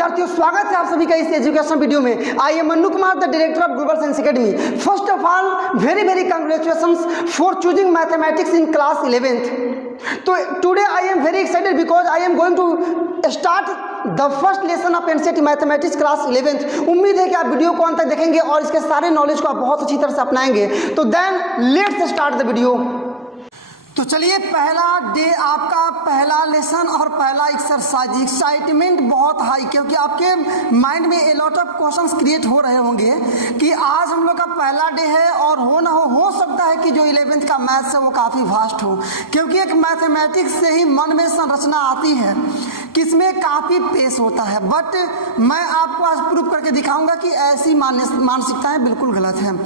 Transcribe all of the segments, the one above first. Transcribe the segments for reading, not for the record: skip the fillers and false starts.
विद्यार्थियों, स्वागत है आप सभी का इस एजुकेशन वीडियो में। I am Mannu Kumar, the director of global science academy. First of all very congratulations for choosing mathematics in class 11th। तो today I am very excited because I am going to start the first lesson of NCERT mathematics class 11th। उम्मीद है कि आप video को अंत तक देखेंगे और इसके सारे नॉलेज को आप बहुत अच्छी तरह से अपनाएंगे। तो then let's start the video. तो चलिए, पहला डे आपका, पहला लेसन और पहला एक्सरसाइज। एक्साइटमेंट बहुत हाई, क्योंकि आपके माइंड में a lot of questions create हो रहे होंगे कि आज हम लोग का पहला डे है और हो सकता है कि जो 11th का मैथ्स है वो काफ़ी वास्ट हो, क्योंकि एक मैथमेटिक्स से ही मन में संरचना आती है, किसमें काफ़ी पेश होता है। बट मैं आपको आज प्रूव करके दिखाऊंगा कि ऐसी मानसिकताएं बिल्कुल गलत हैं,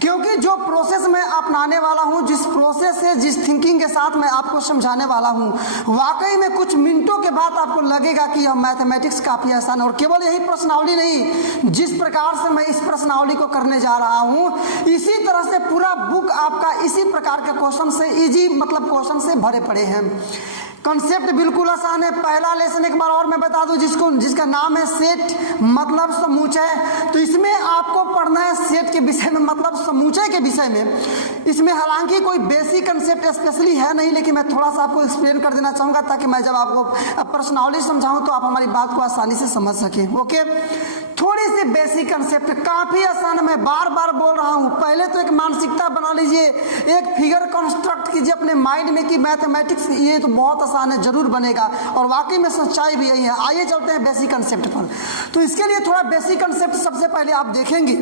क्योंकि जो प्रोसेस मैं अपनाने वाला हूं, जिस प्रोसेस से, जिस थिंकिंग के साथ मैं आपको समझाने वाला हूं, वाकई में कुछ मिनटों के बाद आपको लगेगा कि यह मैथमेटिक्स काफ़ी आसान है। और केवल यही प्रश्नावली नहीं, जिस प्रकार से मैं इस प्रश्नावली को करने जा रहा हूं, इसी तरह से पूरा बुक आपका इसी प्रकार के क्वेश्चन से, इजी मतलब क्वेश्चन से भरे पड़े हैं। कंसेप्ट बिल्कुल आसान है। पहला लेसन एक बार और मैं बता दूं, जिसका नाम है सेट मतलब समुच्चय। तो इसमें आपको पढ़ना है सेट के विषय में, मतलब समुच्चय के विषय में। इसमें हालांकि कोई बेसिक कंसेप्ट स्पेशली है नहीं, लेकिन मैं थोड़ा सा आपको एक्सप्लेन कर देना चाहूँगा, ताकि मैं जब आपको प्रश्नावली समझाऊँ तो आप हमारी बात को आसानी से समझ सकें। ओके, थोड़ी सी बेसिक कंसेप्ट, काफ़ी आसान। मैं बार बार बोल रहा हूँ, पहले तो एक मानसिकता बना लीजिए, एक फिगर कंस्ट्रक्ट कीजिए अपने माइंड में कि मैथमेटिक्स ये तो बहुत आसान है, जरूर बनेगा, और वाकई में सच्चाई भी यही है। आइए चलते हैं बेसिक कंसेप्ट पर। तो इसके लिए थोड़ा बेसिक कंसेप्ट सबसे पहले आप देखेंगे।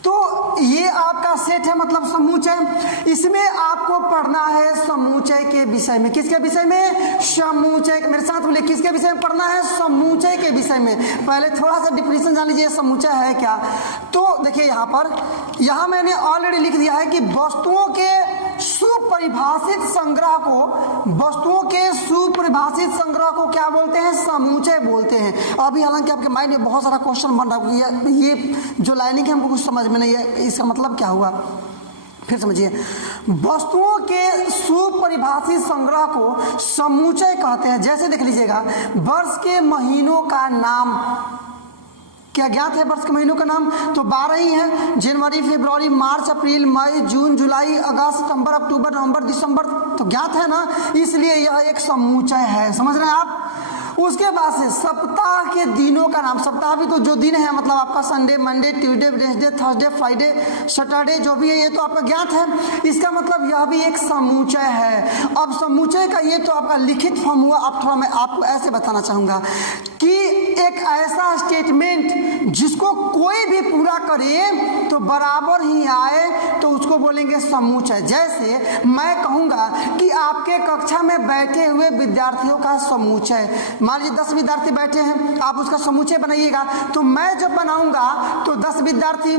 तो ये आपका सेट है मतलब समुच्चय। इसमें आपको पढ़ना है समुच्चय के विषय में। किसके विषय में? समुच्चय। मेरे साथ बोले, किसके विषय में पढ़ना है? समुच्चय के विषय में। पहले थोड़ा सा डिफिनेशन जान लीजिए, समुच्चय है क्या। तो देखिए यहाँ मैंने ऑलरेडी लिख दिया है कि वस्तुओं के सुपरिभाषित संग्रह को क्या बोलते हैं? समुच्चय बोलते हैं। अभी हालांकि आपके माइंड में बहुत सारा क्वेश्चन बन रहा है, ये जो लाइनिंग है हमको कुछ समझ में नहीं है, इसका मतलब क्या हुआ, फिर समझिए। वस्तुओं के सुपरिभाषित संग्रह को समुच्चय कहते हैं। जैसे देख लीजिएगा, वर्ष के महीनों का नाम क्या ज्ञात है? वर्ष के महीनों का नाम तो 12 ही है, जनवरी, फरवरी, मार्च, अप्रैल, मई, जून, जुलाई, अगस्त, सितंबर, अक्टूबर, नवंबर, दिसंबर, तो ज्ञात है ना, इसलिए यह एक समुच्चय है। समझ रहे हैं आप? उसके बाद से सप्ताह के दिनों का नाम, सप्ताह भी तो जो दिन है, मतलब आपका Sunday, Monday, Tuesday, Wednesday, Thursday, Friday, Saturday, जो भी है ये तो आपका ज्ञात है। इसका मतलब यह भी एक समुच्चय है। अब समुच्चय का ये तो आपका लिखित फॉर्म हुआ। अब थोड़ा मैं आपको ऐसे बताना चाहूँगा कि एक ऐसा स्टेटमेंट जिसको कोई भी पूरा करे तो बराबर ही आए, तो उसको बोलेंगे समुच्चय। जैसे मैं कहूँगा कि आपके कक्षा में बैठे हुए विद्यार्थियों का समुच्चय, मान लीजिए 10 विद्यार्थी बैठे हैं, आप उसका समुच्चय बनाइएगा। तो मैं जब बनाऊंगा तो 10 विद्यार्थी,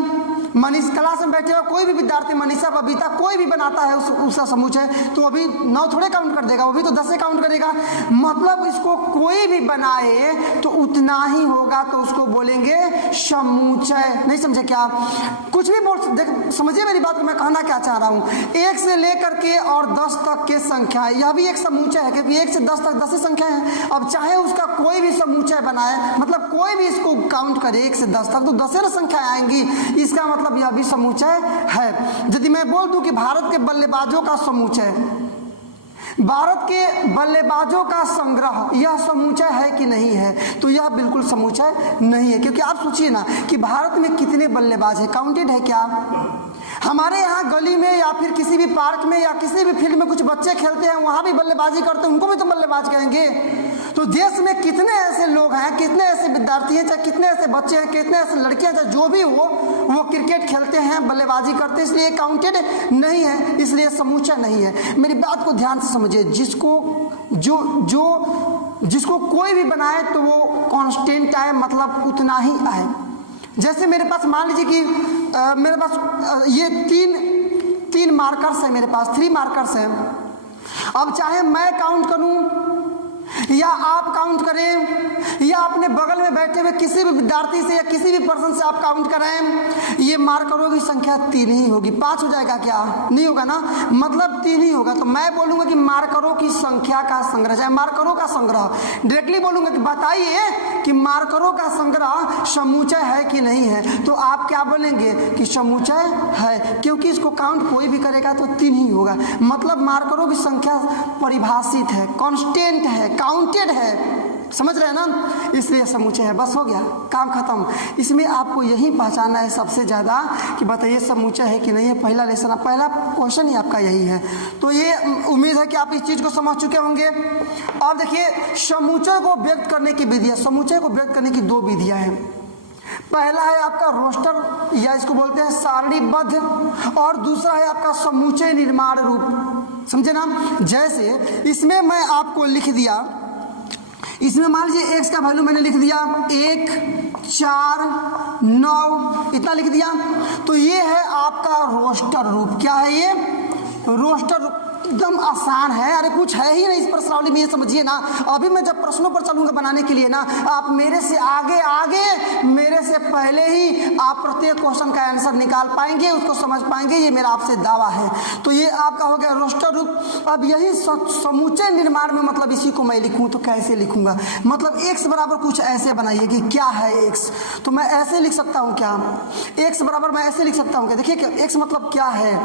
मनीष क्लास में बैठे हो कोई भी विद्यार्थी, मनीषा, बबीता, कोई भी बनाता है उसका समुच्चय, तो अभी 9 थोड़े काउंट कर देगा, वो भी तो 10 से काउंट करेगा। मतलब इसको कोई भी बनाए तो उतना ही होगा, तो उसको बोलेंगे समुच्चय। नहीं समझे क्या? कुछ भी बोल, देख समझिए मेरी बात को, मैं कहना क्या चाह रहा हूँ। 1 से लेकर के और 10 तक के संख्या, यह भी एक समुच्चय है, क्योंकि 1 से 10 तक 10 ही संख्या है। अब चाहे उसका कोई भी समुच्चय बनाए, मतलब कोई भी इसको काउंट करे 1 से 10 तक, तो 10 ना संख्या आएंगी। इसका मतलब यह भी समुच्चय है। यदि मैं बोल दूं कि भारत के बल्लेबाजों का समुच्चय, भारत के बल्लेबाजों का संग्रह, यह समुच्चय है कि नहीं है? तो यह बिल्कुल समुच्चय नहीं है, क्योंकि आप सोचिए ना कि भारत में कितने बल्लेबाज हैं, काउंटेड है क्या? हमारे यहाँ गली में या फिर किसी भी पार्क में या किसी भी फील्ड में कुछ बच्चे खेलते हैं, वहाँ भी बल्लेबाजी करते हैं, उनको भी तो बल्लेबाज कहेंगे। तो देश में कितने ऐसे लोग हैं, कितने ऐसे विद्यार्थी हैं, चाहे कितने ऐसे बच्चे हैं, कितने ऐसे लड़कियां, चाहे जो भी हो, वो क्रिकेट खेलते हैं, बल्लेबाजी करते हैं, इसलिए काउंटेड नहीं है, इसलिए समुच्चय नहीं है। मेरी बात को ध्यान से समझिए। जिसको कोई भी बनाए तो वो कांस्टेंट आए, मतलब उतना ही आए। जैसे मेरे पास मान लीजिए कि मेरे पास ये तीन मार्कर्स है, मेरे पास 3 मार्कर्स हैं। अब चाहे मैं काउंट करूं या आप काउंट करें या अपने बगल में बैठे हुए किसी भी विद्यार्थी से या किसी भी पर्सन से आप काउंट करें, ये मार्करों की संख्या 3 ही होगी। 5 हो जाएगा क्या? नहीं होगा ना, मतलब 3 ही होगा। तो मैं बोलूंगा कि मार्करों की संख्या का संग्रह, चाहे मार्करों का संग्रह, डायरेक्टली बोलूंगा कि बताइए कि मार्करों का संग्रह समुच्चय है कि नहीं है। तो आप क्या बोलेंगे कि समुच्चय है, क्योंकि इसको काउंट कोई भी करेगा तो 3 ही होगा। मतलब मार्करों की संख्या परिभाषित है, कांस्टेंट है, काउंटेड है, समझ रहे हैं ना, इसलिए समुच्चय है। बस हो गया, काम खत्म। इसमें आपको यही पहचानना है सबसे ज़्यादा कि बताइए समुच्चय है कि नहीं है। पहला लेसन, पहला क्वेश्चन ही आपका यही है। तो ये उम्मीद है कि आप इस चीज़ को समझ चुके होंगे। अब देखिए समुच्चय को व्यक्त करने की विधियाँ, समुच्चय को व्यक्त करने की 2 विधियाँ हैं। पहला है आपका रोस्टर या इसको बोलते हैं सारणीबद्ध, और दूसरा है आपका समुच्चय निर्माण रूप। समझे ना, जैसे इसमें मैं आपको लिख दिया, इसमें मान लीजिए x का वैल्यू मैंने लिख दिया 1, 4, 9 इतना लिख दिया। तो ये है आपका रोस्टर रूप। क्या है ये? रोस्टर रूप। एकदम आसान है, अरे कुछ है ही नहीं इस प्रश्नावली में, ये समझिए ना। अभी मैं जब प्रश्नों पर चलूंगा बनाने के लिए ना, आप मेरे से आगे मेरे से पहले ही आप प्रत्येक क्वेश्चन का आंसर निकाल पाएंगे, उसको समझ पाएंगे, ये मेरा आपसे दावा है। तो ये आपका हो गया रोस्टर रूप। अब यही समुच्चय निर्माण में मतलब इसी को मैं लिखूं तो कैसे लिखूंगा, मतलब x बराबर कुछ ऐसे बनाइए कि क्या है x। तो मैं ऐसे लिख सकता हूं क्या, x बराबर मैं ऐसे लिख सकता हूं क्या, देखिए x मतलब क्या है,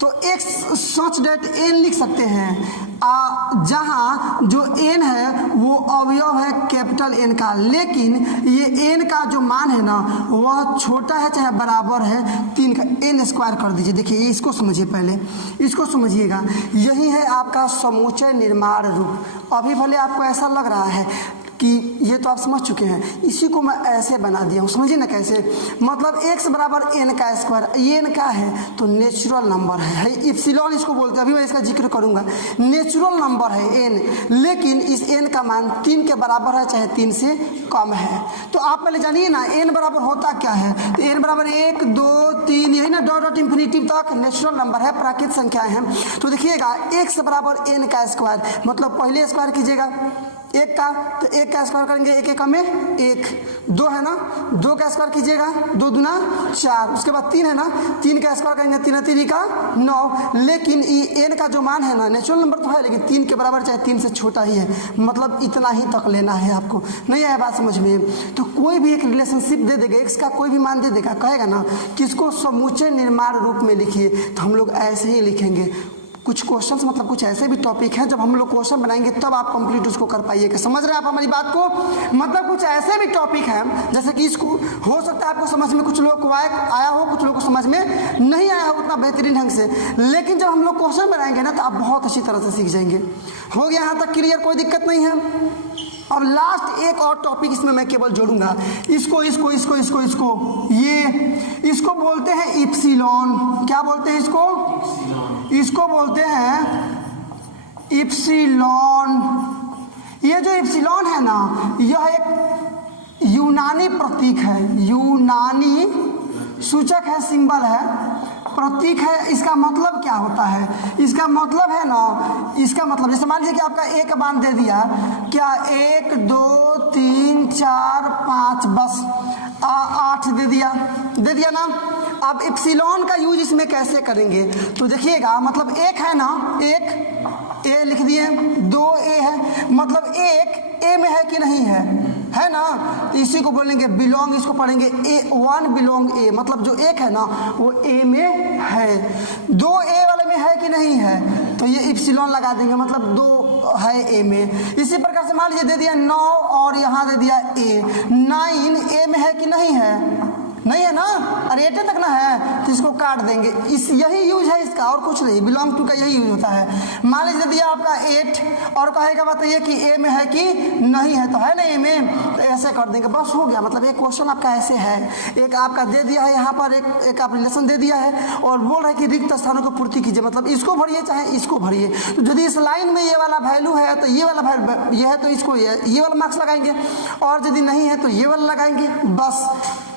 तो x सच डेट n लिख सकते हैं, जहां जो n है वो अवयव है कैपिटल N का, लेकिन ये n का जो मान है ना वह छोटा है चाहे बराबर है 3 का, n स्क्वायर कर दीजिए। देखिए इसको समझिए, पहले इसको समझिएगा। यही है आपका समुच्चय निर्माण रूप। अभी भले आपको ऐसा लग रहा है कि ये तो आप समझ चुके हैं, इसी को मैं ऐसे बना दिया हूँ, समझिए ना कैसे। मतलब x बराबर n का स्क्वायर, ये n का है तो नेचुरल नंबर है, इप्सिलॉन इसको बोलते हैं, अभी मैं इसका जिक्र करूँगा। नेचुरल नंबर है n, लेकिन इस n का मान 3 के बराबर है चाहे 3 से कम है। तो आप पहले जानिए ना n बराबर होता क्या है, तो n बराबर 1, 2, 3 यही ना, डॉट इंफिनिटिव तक नेचुरल नंबर है, प्राकृतिक संख्याएं हैं। तो देखिएगा x बराबर n का स्क्वायर, मतलब पहले स्क्वायर कीजिएगा 1 का, तो 1 का स्क्वायर करेंगे 1 1 में 1, 2 है ना, 2 का स्क्वायर कीजिएगा 2 दूना 4, उसके बाद 3 है ना, 3 का स्क्वायर करेंगे 3 3 का 9। लेकिन ये n का जो मान है ना नेचुरल नंबर तो है, लेकिन 3 के बराबर चाहे 3 से छोटा ही है, मतलब इतना ही तक लेना है आपको। नहीं आया बात समझ में? तो कोई भी एक रिलेशनशिप दे देगा, x का कोई भी मान दे देगा, कहेगा ना कि इसको समुच्चय निर्माण रूप में लिखिए, तो हम लोग ऐसे ही लिखेंगे। कुछ क्वेश्चंस मतलब कुछ ऐसे भी टॉपिक हैं जब हम लोग क्वेश्चन बनाएंगे तब आप कंप्लीट उसको कर पाइएगा। समझ रहे हैं आप हमारी बात को? मतलब कुछ ऐसे भी टॉपिक हैं जैसे कि इसको हो सकता है आपको समझ में कुछ लोग को आया हो, कुछ लोग को समझ में नहीं आया हो उतना बेहतरीन ढंग से, लेकिन जब हम लोग क्वेश्चन बनाएंगे ना तो आप बहुत अच्छी तरह से सीख जाएंगे। हो गया यहाँ तक क्लियर? कोई दिक्कत नहीं है। और लास्ट एक और टॉपिक इसमें मैं केवल जोड़ूंगा, इसको इसको इसको इसको इसको ये इसको बोलते हैं इप्सिलॉन। क्या बोलते हैं इसको? इसको बोलते हैं इप्सिलॉन। ये जो इप्सिलॉन है ना, यह एक यूनानी प्रतीक है, यूनानी सूचक है, सिंबल है, प्रतीक है। इसका मतलब क्या होता है? इसका मतलब है ना, इसका मतलब जैसे मान लीजिए कि आपका एक मान दे दिया, क्या 1 2 3 4 5 बस 8 दे दिया ना। अब इप्सिलॉन का यूज इसमें कैसे करेंगे तो देखिएगा, मतलब एक है ना, एक ए लिख दिए, 2 ए है, मतलब एक ए में है कि नहीं है ना, तो इसी को बोलेंगे बिलोंग, इसको पढ़ेंगे ए, 1 बिलोंग ए, मतलब जो एक है ना वो ए में है। 2 ए वाले में है कि नहीं है, तो ये इप्सिलॉन लगा देंगे, मतलब 2 है ए में। इसी प्रकार से मान लीजिए दे दिया 9 और यहाँ दे दिया ए, 9 ए में है कि नहीं है, नहीं है ना, अरे 8 तक ना है, तो इसको काट देंगे। इस यही यूज है इसका, और कुछ नहीं, बिलोंग टू का यही यूज होता है। मान लीजिए दिया आपका 8 और कहेगा बताइए कि ए में है कि नहीं है, तो है ना ए में, तो ऐसे कर देंगे, बस हो गया। मतलब एक क्वेश्चन आपका ऐसे है, एक आपका दे दिया है यहाँ पर, एक आप रिलेशन दे दिया है और बोल रहा है कि रिक्त स्थानों को पूर्ति कीजिए, मतलब इसको भरिए चाहे इसको भरिए। तो यदि इस लाइन में ये वाला वैल्यू है तो ये वाला वैल्यू ये है, तो इसको ये वाला मार्क्स लगाएंगे, और यदि नहीं है तो ये वाला लगाएंगे, बस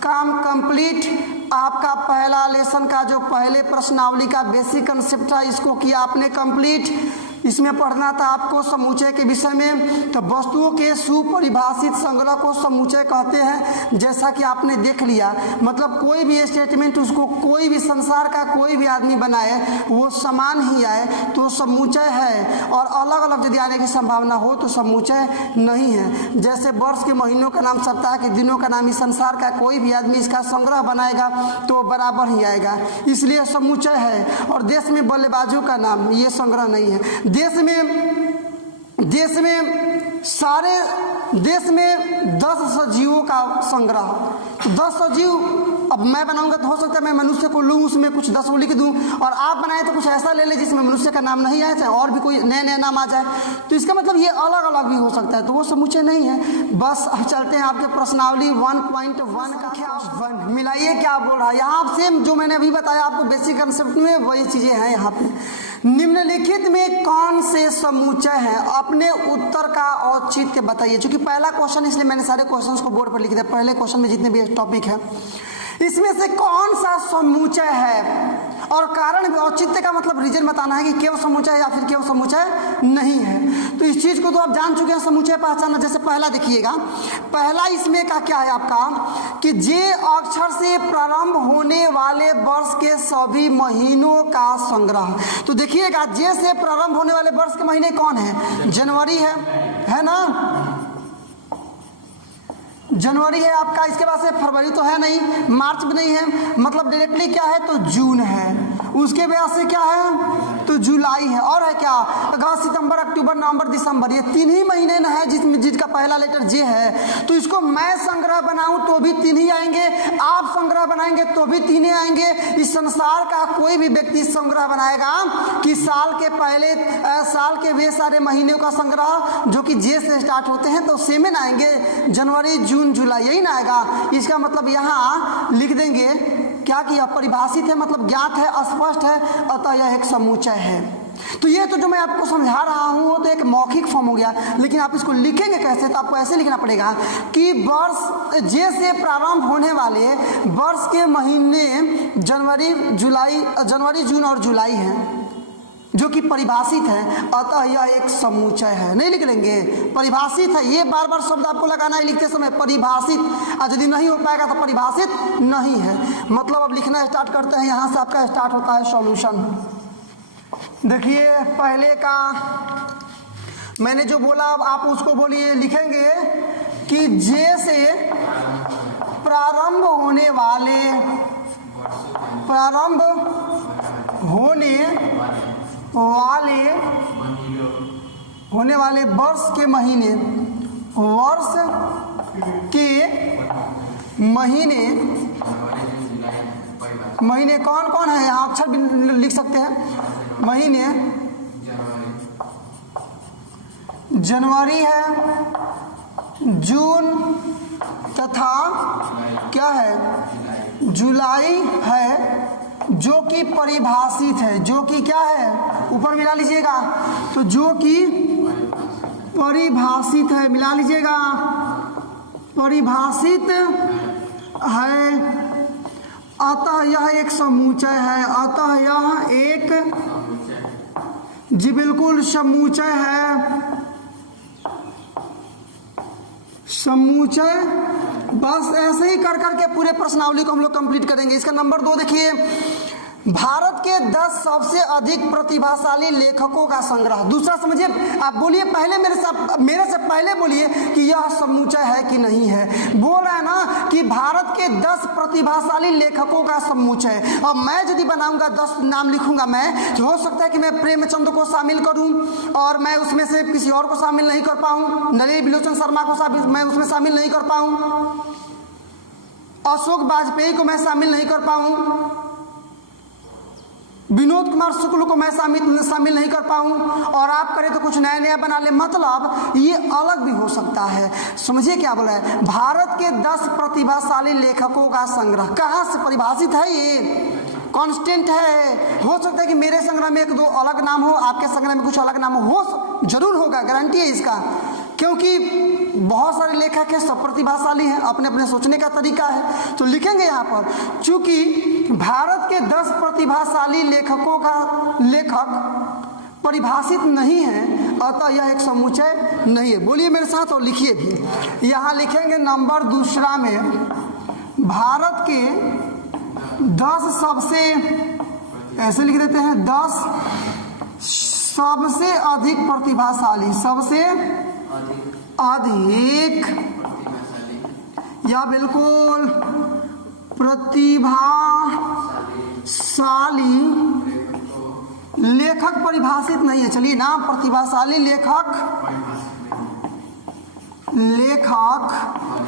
काम कंप्लीट। आपका पहला लेसन का जो पहले प्रश्नावली का बेसिक कंसेप्ट था इसको किया आपने कंप्लीट। इसमें पढ़ना था आपको समुच्चय के विषय में। तो वस्तुओं के सुपरिभाषित संग्रह को समुच्चय कहते हैं। जैसा कि आपने देख लिया, मतलब कोई भी स्टेटमेंट उसको कोई भी संसार का कोई भी आदमी बनाए वो समान ही आए तो समुच्चय है, और अलग अलग यदि आने की संभावना हो तो समुच्चय नहीं है। जैसे वर्ष के महीनों का नाम, सप्ताह के दिनों का नाम, इस संसार का कोई भी आदमी इसका संग्रह बनाएगा तो बराबर ही आएगा, इसलिए समुच्चय है। और देश में बल्लेबाजों का नाम, ये संग्रह नहीं है। देश में 10 सजीवों का संग्रह, तो 10 सजीव अब मैं बनाऊंगा तो हो सकता है मैं मनुष्य को लूँ, उसमें कुछ 10 को लिख दूँ, और आप बनाए तो कुछ ऐसा ले ले जिसमें मनुष्य का नाम नहीं आए, चाहे और भी कोई नया नया नाम आ जाए, तो इसका मतलब ये अलग अलग भी हो सकता है, तो वो समुच्चय नहीं है। बस अब चलते हैं आपके प्रश्नावली 1.1 का मिलाइए क्या बोल रहा है। यहाँ सेम जो मैंने अभी बताया आपको बेसिक कंसेप्ट में वही चीज़ें हैं यहाँ पे। निम्नलिखित में कौन से समुच्चय हैं, अपने उत्तर का औचित्य बताइए। चूंकि पहला क्वेश्चन इसलिए मैंने सारे क्वेश्चंस को बोर्ड पर लिख दिया, पहले क्वेश्चन में जितने भी टॉपिक है इसमें से कौन सा समुच्चय है, और कारण भी, औचित्य का मतलब रीजन बताना है कि केवल समुच्चय या फिर केवल समुच्चय नहीं है। तो इस चीज को तो आप जान चुके हैं, समुच्चय पहचानना। जैसे पहला देखिएगा, पहला इसमें का क्या है आपका कि जे अक्षर से प्रारंभ होने वाले वर्ष के सभी महीनों का संग्रह। तो देखिएगा, जे से प्रारंभ होने वाले वर्ष के महीने कौन है? जनवरी है ना, जनवरी है आपका। इसके बाद से फरवरी तो है नहीं, मार्च भी नहीं है, मतलब डायरेक्टली क्या है तो जून है। उसके बाद से क्या है तो जुलाई है, और है क्या अगस्त, सितंबर, अक्टूबर, नवंबर, दिसंबर, ये 3 ही महीने ना है जिसमें जिसका पहला लेटर जे है। तो इसको मैं संग्रह बनाऊं तो भी 3 ही आएंगे, आप संग्रह बनाएंगे तो भी 3 ही आएंगे। इस संसार का कोई भी व्यक्ति संग्रह बनाएगा कि साल के पहले साल के वे सारे महीनों का संग्रह जो कि जे से स्टार्ट होते हैं तो सेम ही ना आएंगे, जनवरी, जून, जुलाई, यही ना आएगा। इसका मतलब यहाँ लिख देंगे क्या कि अपरिभाषित है, मतलब ज्ञात है, अस्पष्ट है, अतः यह एक समुच्चय है। तो ये तो जो मैं आपको समझा रहा हूँ वो तो एक मौखिक फॉर्म हो गया, लेकिन आप इसको लिखेंगे कैसे? तो आपको ऐसे लिखना पड़ेगा कि वर्ष जे से प्रारंभ होने वाले वर्ष के महीने जनवरी, जून और जुलाई हैं, जो कि परिभाषित है, अतः यह एक समुच्चय है। नहीं लिख लेंगे, परिभाषित है, ये बार बार शब्द आपको लगाना है लिखते समय, परिभाषित। और यदि नहीं हो पाएगा तो परिभाषित नहीं है, मतलब अब लिखना स्टार्ट करते हैं। यहाँ से आपका स्टार्ट होता है सॉल्यूशन। देखिए पहले का मैंने जो बोला अब आप उसको बोलिए, लिखेंगे कि जे से प्रारंभ होने वाले वर्ष के महीने, महीने कौन कौन है? यहाँ अक्षर भी लिख सकते हैं। महीने जनवरी है, जून तथा क्या है जुलाई है, जो कि परिभाषित है, जो कि क्या है ऊपर मिला लीजिएगा, तो जो कि परिभाषित है, मिला लीजिएगा, परिभाषित है, अतः यह एक समुच्चय है। अतः यह एक जी बिल्कुल समुच्चय है, समुच्चय। बस ऐसे ही कर करके पूरे प्रश्नावली को हम लोग कंप्लीट करेंगे। इसका नंबर 2 देखिए, भारत के 10 सबसे अधिक प्रतिभाशाली लेखकों का संग्रह। दूसरा समझिए, आप बोलिए पहले मेरे से पहले बोलिए कि यह समुच्चय है कि नहीं है। बोल रहा है ना कि भारत के 10 प्रतिभाशाली लेखकों का समुच्चय। अब मैं यदि बनाऊंगा 10 नाम लिखूंगा मैं, तो हो सकता है कि मैं प्रेमचंद को शामिल करूं और मैं उसमें से किसी और को शामिल नहीं कर पाऊं, नलिनी बिलोचन शर्मा को मैं उसमें शामिल नहीं कर पाऊं, अशोक वाजपेयी को मैं शामिल नहीं कर पाऊं, विनोद कुमार शुक्ल को मैं शामिल नहीं कर पाऊं, और आप करें तो कुछ नया नया बना ले। मतलब ये अलग भी हो सकता है। समझिए क्या बोला है, भारत के 10 प्रतिभाशाली लेखकों का संग्रह। कहाँ से परिभाषित है? ये कांस्टेंट है। हो सकता है कि मेरे संग्रह में 1-2 अलग नाम हो, आपके संग्रह में कुछ अलग नाम हो, जरूर होगा, गारंटी है इसका, क्योंकि बहुत सारे लेखक हैं, सब प्रतिभाशाली हैं, अपने अपने सोचने का तरीका है। तो लिखेंगे यहाँ पर, चूंकि भारत के 10 प्रतिभाशाली लेखक परिभाषित नहीं है, अतः यह एक समुच्चय नहीं है। बोलिए मेरे साथ और लिखिए भी। यहाँ लिखेंगे नंबर दूसरा में, भारत के 10 सबसे, ऐसे लिख देते हैं 10 सबसे अधिक प्रतिभाशाली, सबसे अधिक या बिल्कुल प्रतिभाशाली लेखक परिभाषित नहीं है। चलिए ना, प्रतिभाशाली लेखक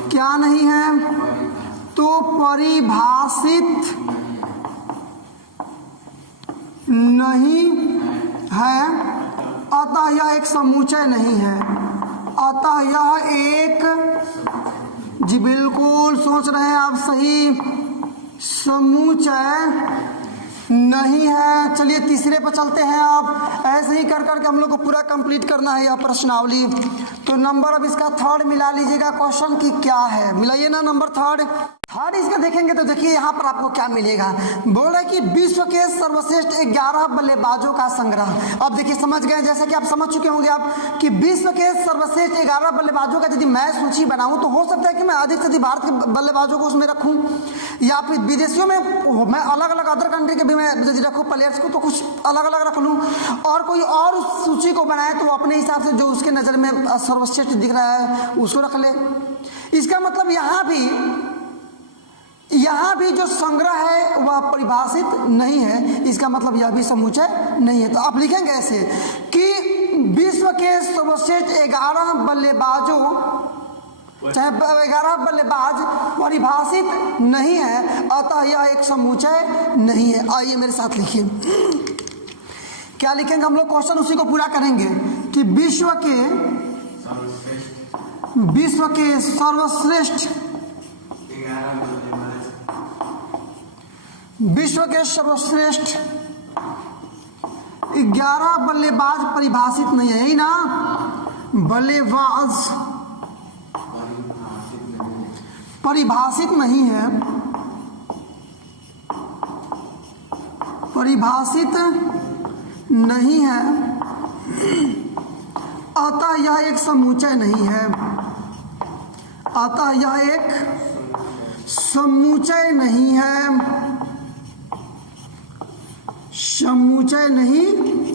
क्या नहीं है, तो परिभाषित नहीं है, अतः यह एक समुच्चय नहीं है। अतः यह एक, जी बिल्कुल सोच रहे हैं आप सही, समुच्चय नहीं है। चलिए तीसरे पर चलते हैं। आप ऐसे ही कर करके हम लोग को पूरा कंप्लीट करना है यह प्रश्नावली। तो नंबर अब इसका थर्ड मिला लीजिएगा, क्वेश्चन की क्या है, मिलाइए ना नंबर थर्ड इसका देखेंगे तो देखिए यहाँ पर आपको क्या मिलेगा। बोल रहे कि विश्व के सर्वश्रेष्ठ 11 बल्लेबाजों का संग्रह। अब देखिए समझ गए, जैसे कि आप समझ चुके होंगे आप कि विश्व के सर्वश्रेष्ठ 11 बल्लेबाजों का यदि मैं सूची बनाऊं तो हो सकता है कि मैं अधिक से अधिक भारत के बल्लेबाजों को उसमें रखूं, या फिर विदेशियों में मैं अलग अलग अदर कंट्री के भी मैं यदि रखूँ प्लेयर्स को तो कुछ अलग अलग रख लूँ, और कोई और उस सूची को बनाए तो अपने हिसाब से जो उसके नज़र में सर्वश्रेष्ठ दिख रहा है उसको रख ले। इसका मतलब यहाँ भी जो संग्रह है वह परिभाषित नहीं है, इसका मतलब यह भी समुच्चय नहीं है। तो आप लिखेंगे ऐसे कि विश्व के सर्वश्रेष्ठ 11 बल्लेबाजों, चाहे 11 बल्लेबाज परिभाषित नहीं है, अतः यह एक समुच्चय नहीं है। आइए मेरे साथ लिखिए, क्या लिखेंगे हम लोग, क्वेश्चन उसी को पूरा करेंगे कि विश्व के सर्वश्रेष्ठ 11 बल्लेबाज परिभाषित नहीं है, यही ना, बल्लेबाज परिभाषित नहीं है, परिभाषित नहीं है, अतः यह एक समुच्चय नहीं है, अतः यह एक समुच्चय नहीं है, समुच्चय नहीं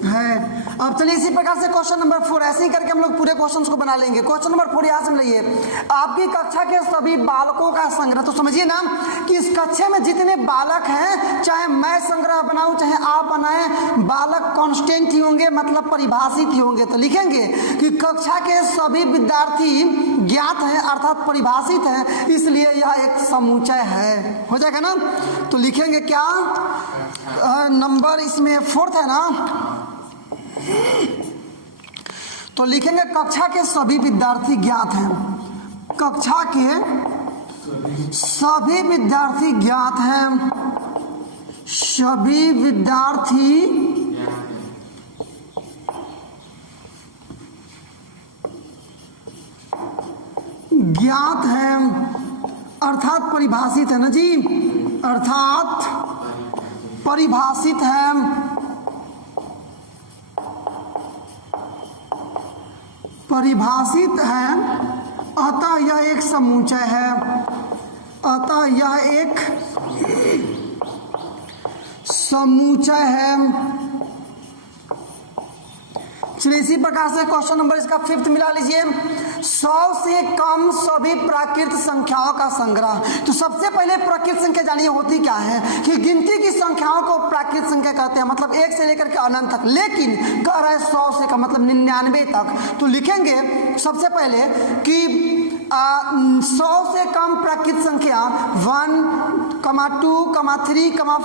है। अब चलिए इसी प्रकार से क्वेश्चन नंबर 4, ऐसे ही करके हम लोग पूरे क्वेश्चंस को बना लेंगे। क्वेश्चन नंबर 4 यहाँ से मिलाइए, आपकी कक्षा के सभी बालकों का संग्रह। तो समझिए ना कि इस कक्षा में जितने बालक हैं, चाहे मैं संग्रह बनाऊं चाहे आप बनाएं, बालक कांस्टेंट ही होंगे, मतलब परिभाषित ही होंगे। तो लिखेंगे कि कक्षा के सभी विद्यार्थी ज्ञात हैं अर्थात परिभाषित हैं, इसलिए यह एक समुच्चय है। हो जाएगा ना, तो लिखेंगे क्या, नंबर इसमें 4 है ना, तो लिखेंगे कक्षा के सभी विद्यार्थी ज्ञात हैं, कक्षा के सभी विद्यार्थी ज्ञात हैं, सभी विद्यार्थी ज्ञात हैं अर्थात परिभाषित है ना जी, अर्थात परिभाषित है, परिभाषित है, अतः यह एक समुच्चय है, अतः यह एक समुच्चय है। चलिए इसी प्रकार से क्वेश्चन नंबर इसका 5 मिला लीजिए, 100 से कम सभी प्राकृत संख्याओं का संग्रह। तो सबसे पहले प्राकृत संख्या जानिए होती क्या है, कि गिनती की संख्याओं को प्राकृत संख्या कहते हैं, मतलब 1 से लेकर के अनंत तक, लेकिन कह रहा है 100 से का मतलब 99 तक। तो लिखेंगे सबसे पहले कि 100 से कम प्राकृत संख्या 1, 2, 3, 4 ...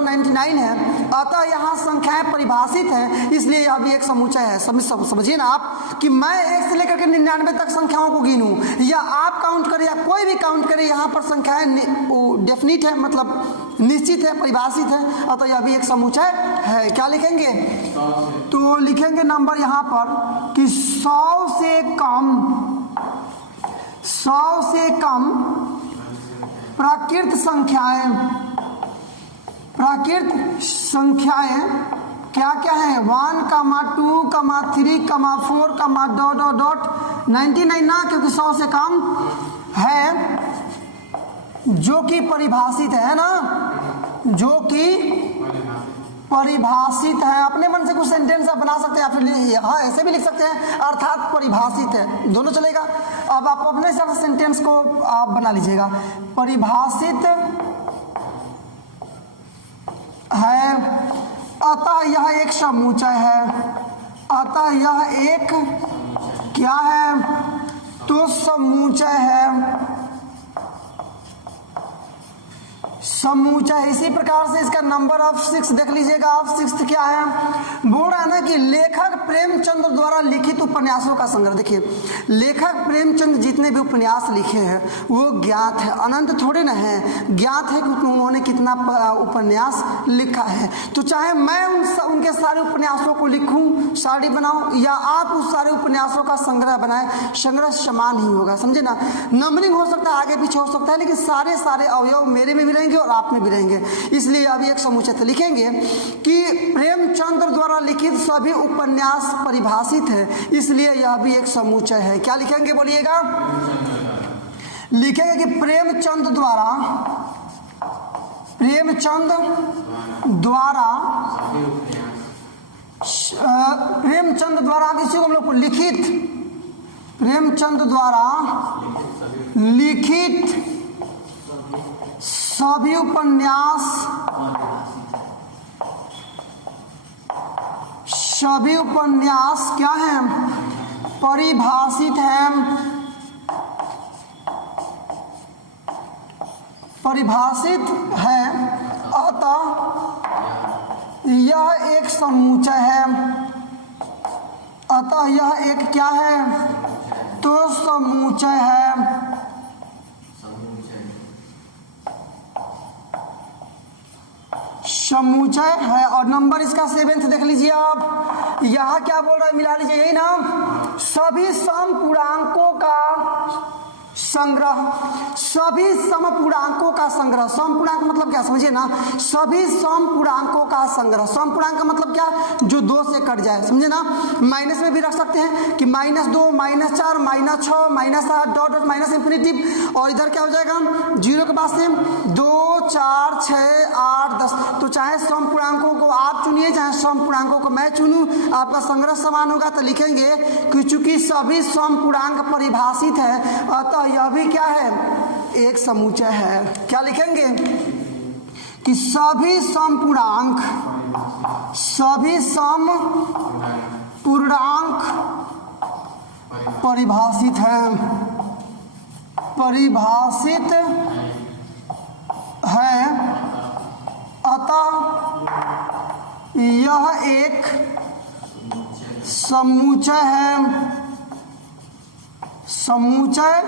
99 है, अतः यहाँ संख्याएं परिभाषित हैं, इसलिए यह भी एक समुच्चय है। समझिए ना आप कि मैं 1 से लेकर के 99 तक संख्याओं को गिनूं, या आप काउंट करें या कोई भी काउंट करे, यहाँ पर संख्याएं डेफिनिट है, मतलब निश्चित है, परिभाषित है, अतः यह भी एक समुच्चय है। क्या लिखेंगे, तो लिखेंगे नंबर यहाँ पर कि 100 से कम प्राकृत संख्याएं क्या क्या है 1, 2, 3, 4, डॉट डॉट डॉट 99 ना, क्योंकि 100 से कम है, जो कि परिभाषित है ना, जो कि परिभाषित है। अपने मन से कुछ सेंटेंस आप बना सकते हैं, या फिर हाँ ऐसे भी लिख सकते हैं, अर्थात परिभाषित है, दोनों चलेगा। अब आप अपने हिसाब से सेंटेंस को आप बना लीजिएगा। परिभाषित है, अतः यह एक समुच्चय है, अतः यह एक क्या है, तो समुच्चय है, समुच्चय। इसी प्रकार से इसका नंबर ऑफ 6 देख लीजिएगा आप। 6 क्या है, बोल रहा है ना कि लेखक प्रेमचंद द्वारा लिखित उपन्यासों का संग्रह। देखिए लेखक प्रेमचंद जितने भी उपन्यास लिखे हैं वो ज्ञात है, अनंत थोड़े ना है, ज्ञात है कि उन्होंने कितना उपन्यास लिखा है। तो चाहे मैं उनके सारे उपन्यासों को लिखूं, साड़ी बनाऊं, या आप उस सारे उपन्यासों का संग्रह बनाएं, संग्रह समान ही होगा, समझे ना। नंबरिंग हो सकता है, आगे पीछे हो सकता है, लेकिन सारे अवयव मेरे में भी रहेंगे और आप में भी रहेंगे। इसलिए अभी एक समुच्चय लिखेंगे कि प्रेमचंद द्वारा लिखित सभी उपन्यास परिभाषित है, इसलिए यह भी एक समुच्चय है। क्या लिखेंगे बोलिएगा, लिखेंगे कि प्रेमचंद द्वारा किसी को हम लोग लिखित, प्रेमचंद द्वारा लिखित सभी उपन्यास क्या हैं, परिभाषित हैं, परिभाषित है, अतः यह एक समुच्चय है, अतः यह एक क्या है, तो समुच्चय है। समुच्चय है। और नंबर इसका 7 देख लीजिए आप, यहाँ क्या बोल रहा है, मिला लीजिए, यही ना, सभी समपूर्णांकों का संग्रह, सभी समपूर्णांकों का संग्रह। समपूर्णांक मतलब क्या, समझिए ना, सभी समपूर्णांकों का संग्रह। समपूर्णांक का मतलब क्या, जो 2 से कट जाए, समझे ना। माइनस में भी रख सकते हैं कि -2, -4, -6, -8 डॉट डॉट माइनस इंफिनिटिव, और इधर क्या हो जाएगा 0 के बाद से 2, 4, 6, 8, 10। तो चाहे समपूर्णांकों को आप चुनिए, चाहे समपूर्णांकों को मैं चुनूं, आपका संग्रह समान होगा। तो लिखेंगे कि चूंकि सभी समपूर्णांक परिभाषित है, अतः यह भी क्या है, एक समुच्चय है। क्या लिखेंगे कि सभी समपूर्णांक परिभाषित है, परिभाषित है, अतः यह एक समुच्चय है, समुच्चय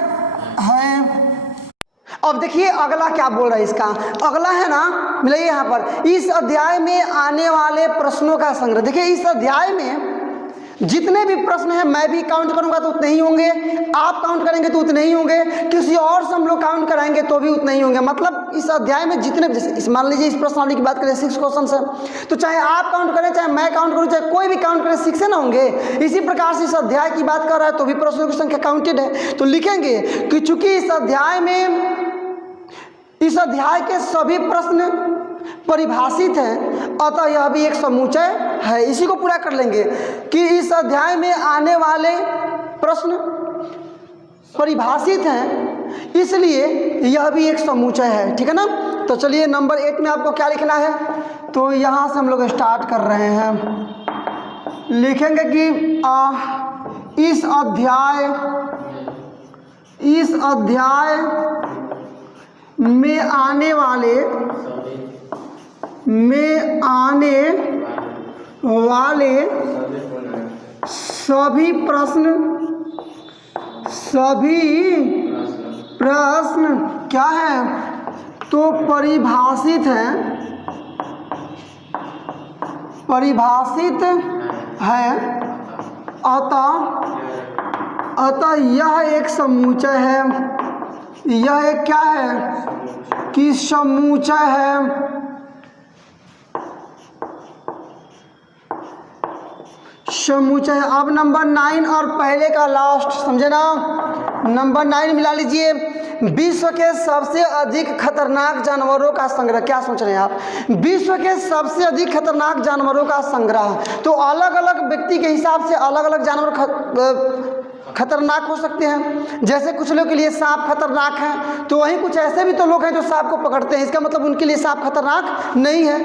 है। अब देखिए अगला क्या बोल रहा है, इसका अगला है ना, मिलाइए यहाँ पर, इस अध्याय में आने वाले प्रश्नों का संग्रह। देखिए इस अध्याय में जितने भी प्रश्न हैं, मैं भी काउंट करूंगा तो उतने ही होंगे, आप काउंट करेंगे तो उतने ही होंगे, किसी और से हम लोग काउंट कराएंगे तो भी उतने ही होंगे। मतलब इस अध्याय में जितने, जैसे मान लीजिए इस प्रश्नावली की बात करें 6 क्वेश्चन है, तो चाहे आप काउंट करें, चाहे मैं काउंट करूं, चाहे कोई भी काउंट करे, 6 ना होंगे। इसी प्रकार से इस अध्याय की बात कर रहा है तो भी प्रश्नों की संख्या काउंटेड है। तो लिखेंगे कि चूंकि इस अध्याय के सभी प्रश्न परिभाषित हैं, अतः यह भी एक समुच्चय है। इसी को पूरा कर लेंगे कि इस अध्याय में आने वाले प्रश्न परिभाषित हैं, इसलिए यह भी एक समुच्चय है। ठीक है ना। तो चलिए नंबर 8 में आपको क्या लिखना है, तो यहाँ से हम लोग स्टार्ट कर रहे हैं। लिखेंगे कि इस अध्याय में आने वाले सभी प्रश्न क्या है, तो परिभाषित है, अतः यह एक समुच्चय है। यह एक क्या है कि समुच्चय है। समूचा है। अब नंबर 9 और पहले का लास्ट, समझे ना, नंबर 9 मिला लीजिए। विश्व के सबसे अधिक खतरनाक जानवरों का संग्रह। क्या सोच रहे हैं आप? विश्व के सबसे अधिक खतरनाक जानवरों का संग्रह। तो अलग अलग व्यक्ति के हिसाब से अलग अलग जानवर खतरनाक हो सकते हैं। जैसे कुछ लोग के लिए सांप खतरनाक है, तो वहीं कुछ ऐसे भी तो लोग हैं जो सांप को पकड़ते हैं, इसका मतलब उनके लिए सांप खतरनाक नहीं है।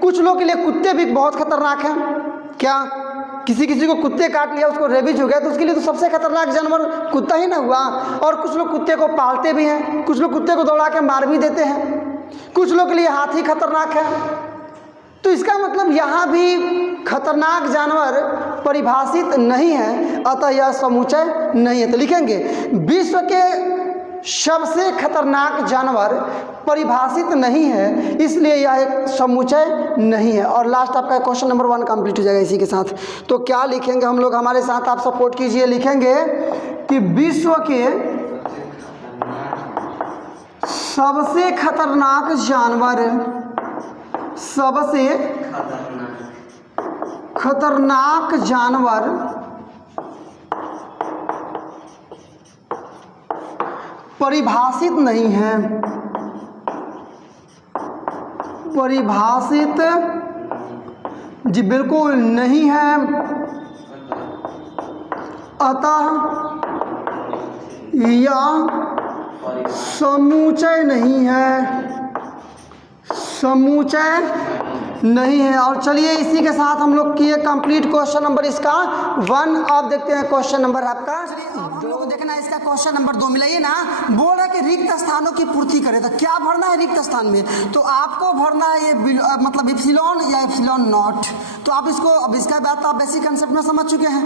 कुछ लोग के लिए कुत्ते भी बहुत खतरनाक हैं। क्या किसी को कुत्ते काट लिया, उसको रेबीज हो गया, तो उसके लिए तो सबसे खतरनाक जानवर कुत्ता ही ना हुआ। और कुछ लोग कुत्ते को पालते भी हैं, कुछ लोग कुत्ते को दौड़ा के मार भी देते हैं, कुछ लोग के लिए हाथी खतरनाक है। तो इसका मतलब यहाँ भी खतरनाक जानवर परिभाषित नहीं है, अतः यह समुच्चय नहीं है। तो लिखेंगे विश्व के सबसे खतरनाक जानवर परिभाषित नहीं है, इसलिए यह एक समुच्चय नहीं है। और लास्ट आपका क्वेश्चन नंबर 1 कंप्लीट हो जाएगा इसी के साथ। तो क्या लिखेंगे हम लोग, हमारे साथ आप सपोर्ट कीजिए। लिखेंगे कि विश्व के सबसे खतरनाक जानवर, सबसे खतरनाक जानवर परिभाषित नहीं है, परिभाषित जी बिल्कुल नहीं है, अतः यह समुच्चय नहीं है, समुच्चय नहीं है। और चलिए इसी के साथ हम लोग किए कंप्लीट क्वेश्चन नंबर इसका 1। अब देखते हैं क्वेश्चन नंबर आपका, हम लोग देखना इसका क्वेश्चन नंबर 2 मिलाइए ना। बोल रहा है कि रिक्त स्थानों की पूर्ति करें, तो क्या भरना है रिक्त स्थान में? तो आपको भरना है ये मतलब एप्सिलॉन या एप्सिलॉन नॉट। तो आप इसको, अब इसका बात तो आप बेसिक कंसेप्ट में समझ चुके हैं।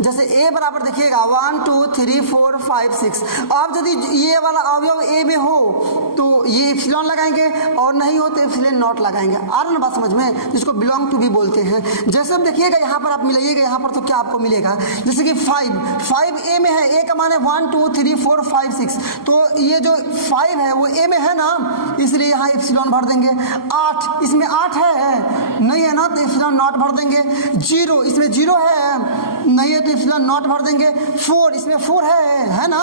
जैसे ए बराबर देखिएगा 1 2 3 4 5 6। अब यदि ये वाला अवयव ए में हो तो ये एप्सिलॉन लगाएंगे, और नहीं हो तो एप्सिलॉन नॉट लगाएंगे। आ रहा ना बात समझ में, जिसको बिलोंग टू भी बोलते हैं। जैसे अब देखिएगा यहाँ पर आप मिलाइएगा यहाँ पर, तो क्या आपको मिलेगा? जैसे कि 5 ए में है, ए का मान है 1 2 3 4 5 6। तो ये जो 5 है वो ए में है ना, इसलिए यहाँ एप्सिलॉन भर देंगे। 8 इसमें 8 है, नहीं है ना, तो एप्सिलॉन नॉट भर देंगे। 0 इसमें 0 है, नहीं है तो एप्सिलॉन नॉट भर देंगे। 4 इसमें 4 है ना,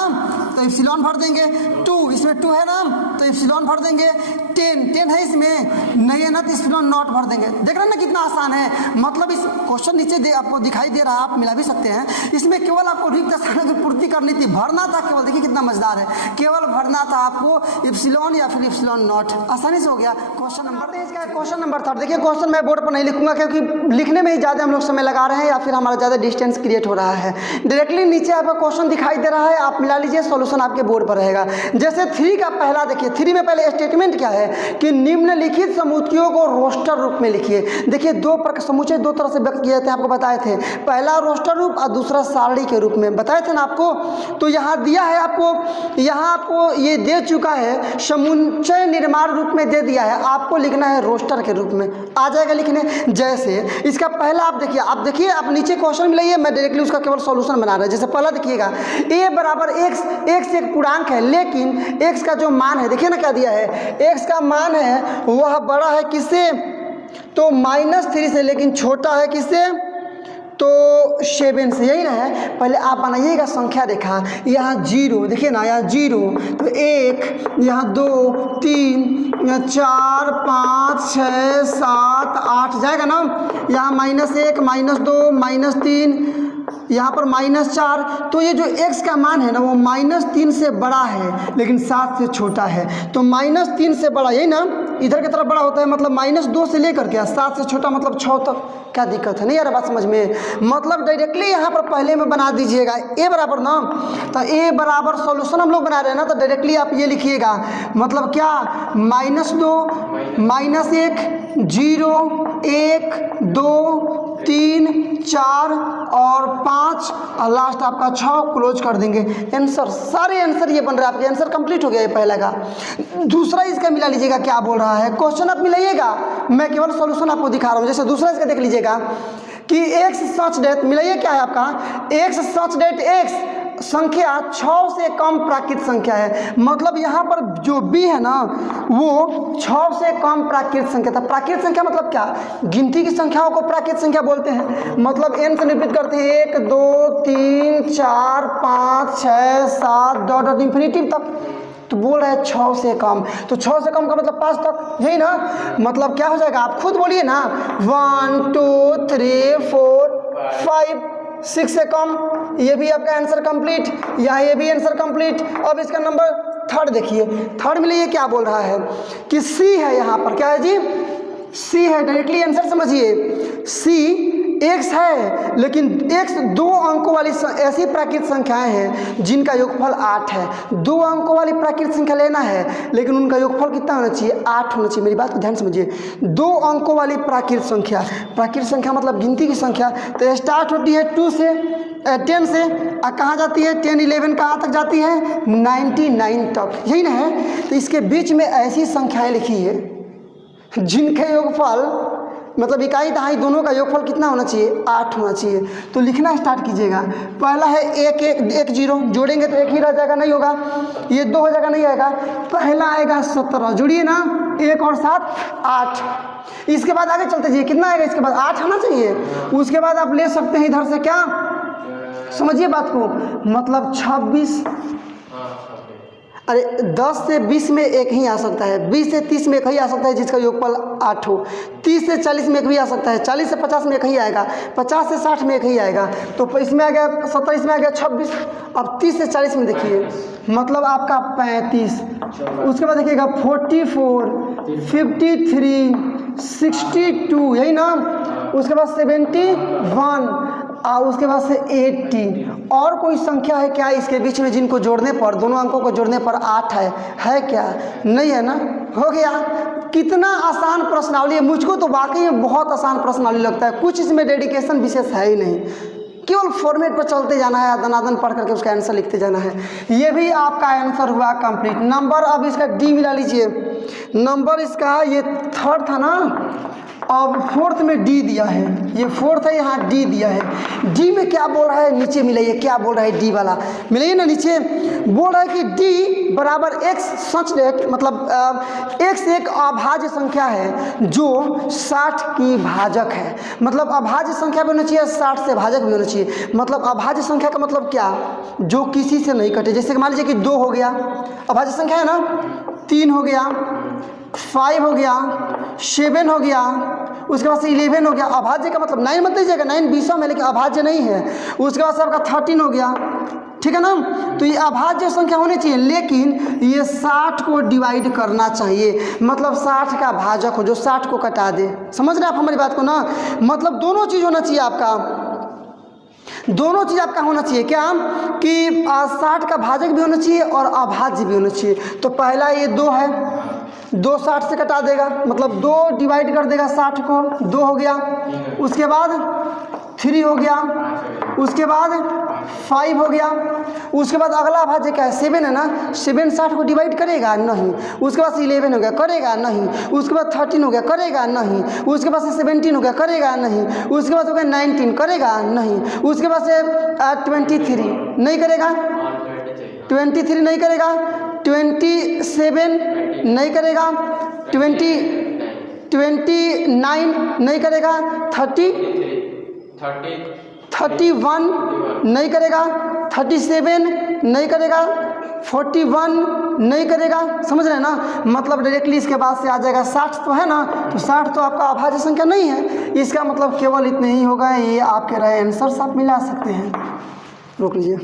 तो एप्सिलॉन भर देंगे। 2 इसमें 2 है ना, तो एप्सिलॉन भर देंगे। 10 है इसमें, नहीं है ना, तो एप्सिलॉन नॉट भर देंगे। देख रहे हैं ना कितना आसान है। मतलब इस क्वेश्चन नीचे आपको दिखाई दे रहा है, आप मिला भी सकते हैं। इसमें केवल आपको रिक्त स्थानों की पूर्ति करनी थी, भरना था केवल। देखिए कितना मजेदार है, केवल भरना था आपको एप्सिलॉन या फिर एप्सिलॉन नॉट। आसानी से हो गया। क्वेश्चन नंबर इसका क्वेश्चन नंबर 3। देखिए क्वेश्चन मैं बोर्ड पर नहीं लिखूंगा, क्योंकि लिखने में ही ज़्यादा हम लोग समय लगा रहे हैं या फिर हमारा ज़्यादा डिस्टेंस क्रिएट हो रहा है। डायरेक्टली नीचे आपका क्वेश्चन दिखाई दे रहा है, आप मिला लीजिए, सॉल्यूशन आपके बोर्ड पर रहेगा। जैसे 3 का पहला देखिए, 3 में पहले स्टेटमेंट क्या है कि निम्नलिखित समुच्चयों को रोस्टर रूप में लिखिए। देखिए समुच्चय 2 तरह से व्यक्त किए जाते हैं, आपको बताए थे। पहला रोस्टर रूप और दूसरा सारणी के रूप में, बताए थे ना आपको। तो यहाँ दिया है आपको, यहाँ आपको ये दे चुका है, समुच्चय निर्माण रूप में दे दिया है, आपको लिखना है रोस्टर के रूप में। आ जाएगा लिखने। जैसे इसका पहला आप देखिए, आप नीचे क्वेश्चन मिलाइए, मैं डायरेक्टली उसका केवल सॉल्यूशन बना रहा है। जैसे पहला देखिएगा, a बराबर x एक पूर्णांक है, लेकिन x का जो मान है, देखिए ना क्या दिया है, x का मान है वह बड़ा है किससे? तो -3 से, लेकिन छोटा है किससे? तो 7 से। यही ना है। पहले आप बनाइएगा संख्या रेखा। यहाँ 0 देखिए ना, यहाँ 0, तो 1, यहाँ 2 3, यहाँ 4 5 6 7 8 जाएगा ना। यहाँ -1 -2 -3, यहाँ पर -4। तो ये जो x का मान है ना, वो -3 से बड़ा है लेकिन 7 से छोटा है। तो -3 से बड़ा, यही ना, इधर की तरफ बड़ा होता है, मतलब -2 से लेकर के 7 से छोटा मतलब 6 तक। क्या दिक्कत है? नहीं यार बात समझ में। मतलब डायरेक्टली यहाँ पर पहले में बना दीजिएगा a बराबर ना, तो a बराबर सॉल्यूशन हम लोग बना रहे हैं ना, तो डायरेक्टली आप ये लिखिएगा। मतलब क्या, -2 -1 0 1 2 3 4 और 5 और लास्ट आपका 6 क्लोज कर देंगे। आंसर, सारे आंसर ये बन रहा है आपके। आंसर कंप्लीट हो गया ये पहला का। दूसरा इसका मिला लीजिएगा, क्या बोल रहा है क्वेश्चन, आप मिलाइएगा, मैं केवल सॉल्यूशन आपको दिखा रहा हूँ। जैसे दूसरा इसका देख लीजिएगा कि x सच डेट मिलाइए, क्या है आपका x सच डेट x संख्या 6 से कम प्राकृत संख्या है। मतलब यहाँ पर जो b है ना वो 6 से कम प्राकृत संख्या था। प्राकृत संख्या मतलब क्या? गिनती की संख्याओं को प्राकृत संख्या बोलते हैं। मतलब n से निरूपित करते हैं 1 2 3 4 5 6 7 डॉट इंफिनिटिव तक। तो बोल रहे हैं 6 से कम, तो 6 से कम का मतलब 5 तक, यही ना? मतलब क्या हो जाएगा आप खुद बोलिए ना, 1 2 3 4 5 6 से कम। ये भी आपका आंसर कंप्लीट, यहाँ ये भी आंसर कंप्लीट। अब इसका नंबर थर्ड देखिए, थर्ड में ये क्या बोल रहा है कि सी है। यहाँ पर क्या है जी? सी है। डायरेक्टली आंसर समझिए, सी एक्स है, लेकिन एक्स 2 अंकों वाली ऐसी प्राकृत संख्याएं हैं जिनका योगफल 8 है। 2 अंकों वाली प्राकृत संख्या लेना है, लेकिन उनका योगफल कितना होना चाहिए? 8 होना चाहिए। मेरी बात को ध्यान समझिए, 2 अंकों वाली प्राकृत संख्या, प्राकृत संख्या मतलब गिनती की संख्या, तो स्टार्ट होती है 2 से 10 से, और कहाँ जाती है? 10 11 कहाँ तक जाती है? 99 तक, यही ना है? तो इसके बीच में ऐसी संख्याएं लिखी है जिनके योगफल मतलब इकाई दहाई दोनों का योगफल कितना होना चाहिए? 8 होना चाहिए। तो लिखना स्टार्ट कीजिएगा। पहला है 1 1 1 0, जोड़ेंगे तो 1 ही रह जाएगा, नहीं होगा। ये 2 हो जाएगा, नहीं आएगा। पहला आएगा 17, जोड़िए ना, 1 और 7 8। इसके बाद आगे चलते जाइए, कितना आएगा इसके बाद? 8 आना चाहिए। उसके बाद आप ले सकते हैं इधर से क्या, समझिए बात को, मतलब 26। अरे 10 से 20 में एक ही आ सकता है, 20 से 30 में एक ही आ सकता है जिसका योगफल 8 हो, 30 से 40 में एक भी आ सकता है, 40 से 50 में एक ही आएगा, 50 से 60 में एक ही आएगा। तो इसमें आ गया 17, इसमें आ गया 26। अब 30 से 40 में देखिए, मतलब आपका 35। उसके बाद देखिएगा 44 53 62, यही ना? उसके बाद 71 और उसके बाद से 80। और कोई संख्या है क्या इसके बीच में जिनको जोड़ने पर, दोनों अंकों को जोड़ने पर 8 है क्या? नहीं है ना? हो गया। कितना आसान प्रश्नावली है, मुझको तो वाकई में बहुत आसान प्रश्नावली लगता है। कुछ इसमें डेडिकेशन विशेष है ही नहीं, केवल फॉर्मेट पर चलते जाना है, दनादन पढ़ करके उसका आंसर लिखते जाना है। ये भी आपका आंसर हुआ कंप्लीट। नंबर अब इसका डी मिला लीजिए, नंबर इसका ये थर्ड था ना, अब फोर्थ में डी दिया है, ये फोर्थ है, यहाँ डी दिया है। डी में क्या बोल रहा है नीचे मिलाइए, क्या बोल रहा है डी वाला, मिलाइए ना नीचे। बोल रहा है कि डी बराबर एक्स सच डेट, मतलब एक्स एक अभाज्य संख्या है जो 60 की भाजक है। मतलब अभाज्य संख्या भी होना चाहिए, 60 से भाजक भी होना चाहिए। मतलब अभाज्य संख्या का मतलब क्या? जो किसी से नहीं कटे। जैसे मान लीजिए कि 2 हो गया, अभाज्य संख्या है ना, 3 हो गया, 5 हो गया, 7 हो गया, उसके बाद से 11 हो गया। अभाज्य का मतलब 9 मत दीजिएगा, 9 20 में, लेकिन अभाज्य नहीं है। उसके बाद से आपका 13 हो गया, ठीक है ना? तो ये अभाज्य संख्या होनी चाहिए, लेकिन ये 60 को डिवाइड करना चाहिए। मतलब 60 का भाजक हो जो 60 को कटा दे। समझ रहे हैं आप हमारी बात को ना? मतलब दोनों चीज़ होना चाहिए आपका, दोनों चीज़ आपका होना चाहिए। क्या कि 60 का भाजक भी होना चाहिए और अभाज्य भी होना चाहिए। तो पहला ये 2 है, 2 60 से कटा देगा, मतलब 2 डिवाइड कर देगा 60 को, 2 हो गया। उसके बाद 3 हो गया, उसके बाद 5 हो गया। उसके बाद अगला अभाज्य क्या है? 7 है ना, 7 60 को डिवाइड करेगा नहीं। उसके बाद से 11 हो गया, करेगा नहीं। उसके बाद 13 हो गया, करेगा नहीं। उसके बाद से 17 हो गया, करेगा नहीं। उसके बाद हो गया 19, करेगा नहीं। उसके बाद से 23 नहीं करेगा, 23 नहीं करेगा, 27 नहीं करेगा, 29 नहीं करेगा, 31 नहीं करेगा, 37 नहीं करेगा, 41 नहीं करेगा। समझ रहे हैं ना? मतलब डायरेक्टली इसके बाद से आ जाएगा 60 तो है ना, तो 60 तो आपका अभाज्य संख्या नहीं है। इसका मतलब केवल इतने ही होगा। ये आपके रहे आंसर, आप मिला सकते हैं। रोक लीजिए,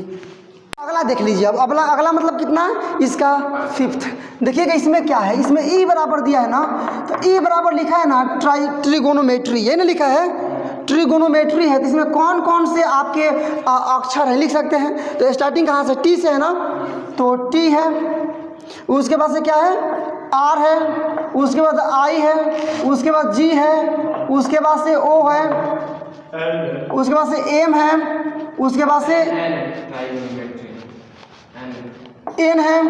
अगला देख लीजिए। अब अगला मतलब कितना? इसका 5th। देखिएगा इसमें क्या है, इसमें ई बराबर दिया है ना, तो ई बराबर लिखा है ना ट्रिगोनोमेट्री, ये ना लिखा है ट्रिगोनोमेट्री है। तो इसमें कौन कौन से आपके अक्षर है लिख सकते हैं? तो स्टार्टिंग कहाँ से? टी से है ना, तो टी है। उसके बाद से क्या है? आर है। उसके बाद आई है। उसके बाद जी है। उसके बाद से ओ है। उसके बाद से एम है। उसके बाद से एन है।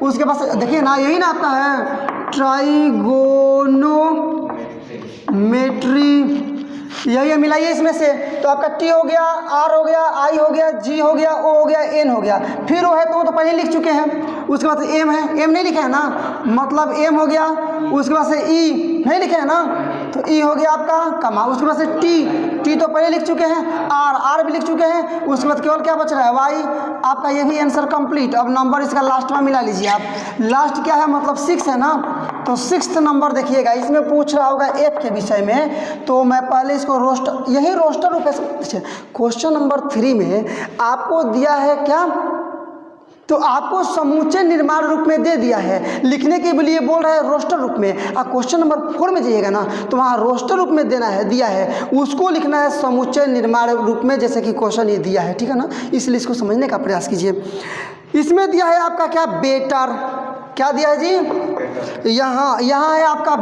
उसके बाद से देखिए ना, यही ना आपका है ट्राइगोनोमेट्री। यही मिलाइए इसमें से, तो आपका टी हो गया, आर हो गया, आई हो गया, जी हो गया, ओ हो गया, एन हो गया। फिर वो है तो वो तो पहले लिख चुके हैं। उसके बाद एम है, एम नहीं लिखे है ना, मतलब एम हो गया। उसके बाद से ई नहीं लिखे है ना, तो ई हो गया आपका कमा। उसके बाद से टी तो पहले लिख चुके हैं, आर भी लिख चुके हैं। उसके बाद केवल क्या बच रहा है, वाई। आपका ये भी आंसर कंप्लीट। अब नंबर इसका लास्ट में मिला लीजिए आप। लास्ट क्या है, मतलब 6 है ना, तो 6th नंबर देखिएगा। इसमें पूछ रहा होगा एफ के विषय में, तो मैं पहले इसको रोस्टर, यही रोस्टर रूप है। क्वेश्चन नंबर 3 में आपको दिया है क्या, तो आपको समूचे निर्माण रूप में दे दिया है, लिखने के लिए बोल रहा है रोस्टर रूप में। और क्वेश्चन नंबर 4 में जाइएगा ना, तो वहाँ रोस्टर रूप में देना है, दिया है, उसको लिखना है समूचे निर्माण रूप में, जैसे कि क्वेश्चन ये दिया है, ठीक है ना। इसलिए इसको समझने का प्रयास कीजिए। इसमें दिया है आपका क्या, बेटर। क्या दिया है जी, यहाँ है आपका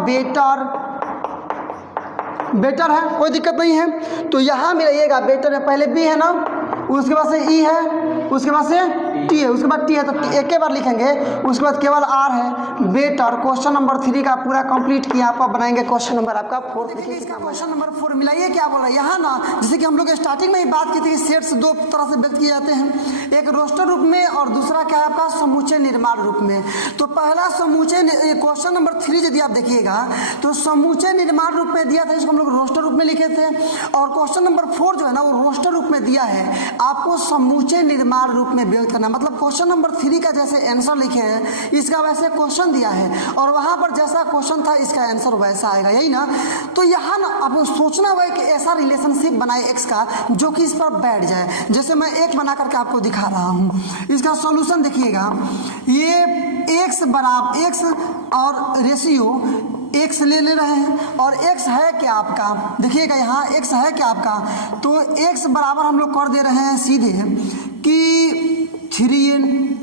बेटर है, कोई दिक्कत नहीं है। तो यहाँ मिलाइएगा, बेटर में पहले बी है ना, उसके बाद से ई है, उसके बाद से टी है, उसके बाद टी है, तो एक के बार लिखेंगे। उसके बाद केवल आर है, बेटर। क्वेश्चन नंबर 3 का पूरा कंप्लीट किया। आपका बनाएंगे क्वेश्चन नंबर आपका 4। देखिए इसका क्वेश्चन नंबर 4 मिलाइए क्या बोल रहा है यहाँ ना। जैसे कि हम लोग स्टार्टिंग में ही बात की थी कि सेट्स 2 तरह से व्यक्त किए जाते हैं, एक रोस्टर रूप में और दूसरा क्या है आपका समूचे निर्माण रूप में। तो पहला समूचे, क्वेश्चन नंबर 3 यदि आप देखिएगा तो समूचे निर्माण रूप में दिया था, इसको हम लोग रोस्टर रूप में लिखे थे। और क्वेश्चन नंबर 4 जो है ना, वो रोस्टर रूप में दिया है, आपको समूचे निर्माण रूप में व्यक्त करना। मतलब क्वेश्चन नंबर 3 का जैसे आंसर लिखे हैं, इसका वैसे क्वेश्चन दिया है, और वहां पर जैसा क्वेश्चन था इसका आंसर वैसा आएगा, यही ना। तो यहाँ ना आपको सोचना होगा कि ऐसा रिलेशनशिप बनाए एक्स का जो कि इस पर बैठ जाए। जैसे मैं एक बना करके आपको दिखा रहा हूँ, इसका सॉल्यूशन देखिएगा। ये एक्स बराबर, एक्स और रेशियो एक्स ले रहे हैं, और एक्स है क्या आपका, देखिएगा यहाँ एक्स है क्या आपका, तो एक्स बराबर हम लोग कर दे रहे हैं सीधे कि 3n।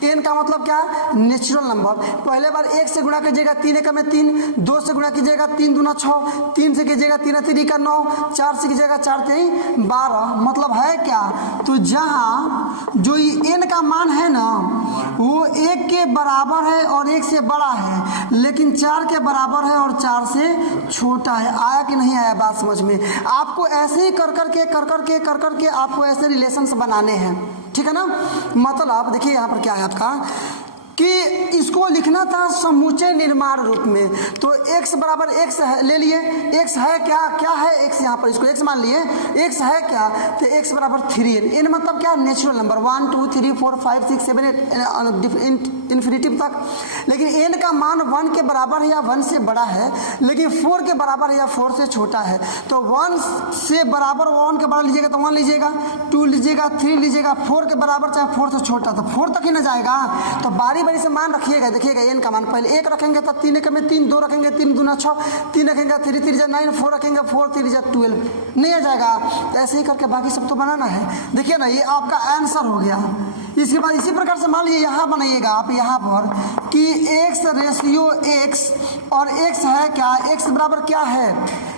एन का मतलब क्या है, नेचुरल नंबर। पहले बार 1 से गुणा कीजिएगा, 3 एक में 3, 2 से गुणा कीजिएगा, 3 दूना 6, 3 से कीजिएगा 3 3 का 9, 4 से कीजिएगा 4 3 12। मतलब है क्या, तो जहाँ जो एन का मान है ना, वो 1 के बराबर है और 1 से बड़ा है, लेकिन 4 के बराबर है और 4 से छोटा है। आया कि नहीं आया बात समझ में? आपको ऐसे ही कर करके आपको ऐसे रिलेशंस बनाने हैं, ठीक है ना। मतलब देखिए यहाँ पर क्या है आपका कि इसको लिखना था समूचे निर्माण रूप में। तो x बराबर x ले लिए, x है क्या, क्या है x, यहाँ पर इसको x मान लिए, x है क्या, तो x बराबर 3n। n मतलब क्या, नेचुरल नंबर, 1 2 3 4 5 6 7 8 इन्फिनिटिव तक। लेकिन n का मान 1 के बराबर है या 1 से बड़ा है, लेकिन 4 के बराबर है या 4 से छोटा है। तो 1 से बराबर 1 के बराबर लीजिएगा तो 1 लीजिएगा, 2 लीजिएगा, 3 लीजिएगा, 4 के बराबर चाहे 4 से छोटा, तो 4 तक ही ना जाएगा। तो बारी बारी से मान रखिएगा। देखिएगा एन का मान पहले 1 रखेंगे तो 3 एक में 3, 2 रखेंगे 3 दूना 6, 3 रखेंगे 3 3 9, 4 रखेंगे 4 3 12, नहीं आ जाएगा। तो ऐसे ही करके बाकी सब तो बनाना है। देखिए ना, ये आपका आंसर हो गया। इसके बाद इसी प्रकार से मान लीजिए यहाँ बनाइएगा आप यहाँ पर कि x रेशियो x, और x है क्या, x बराबर क्या है,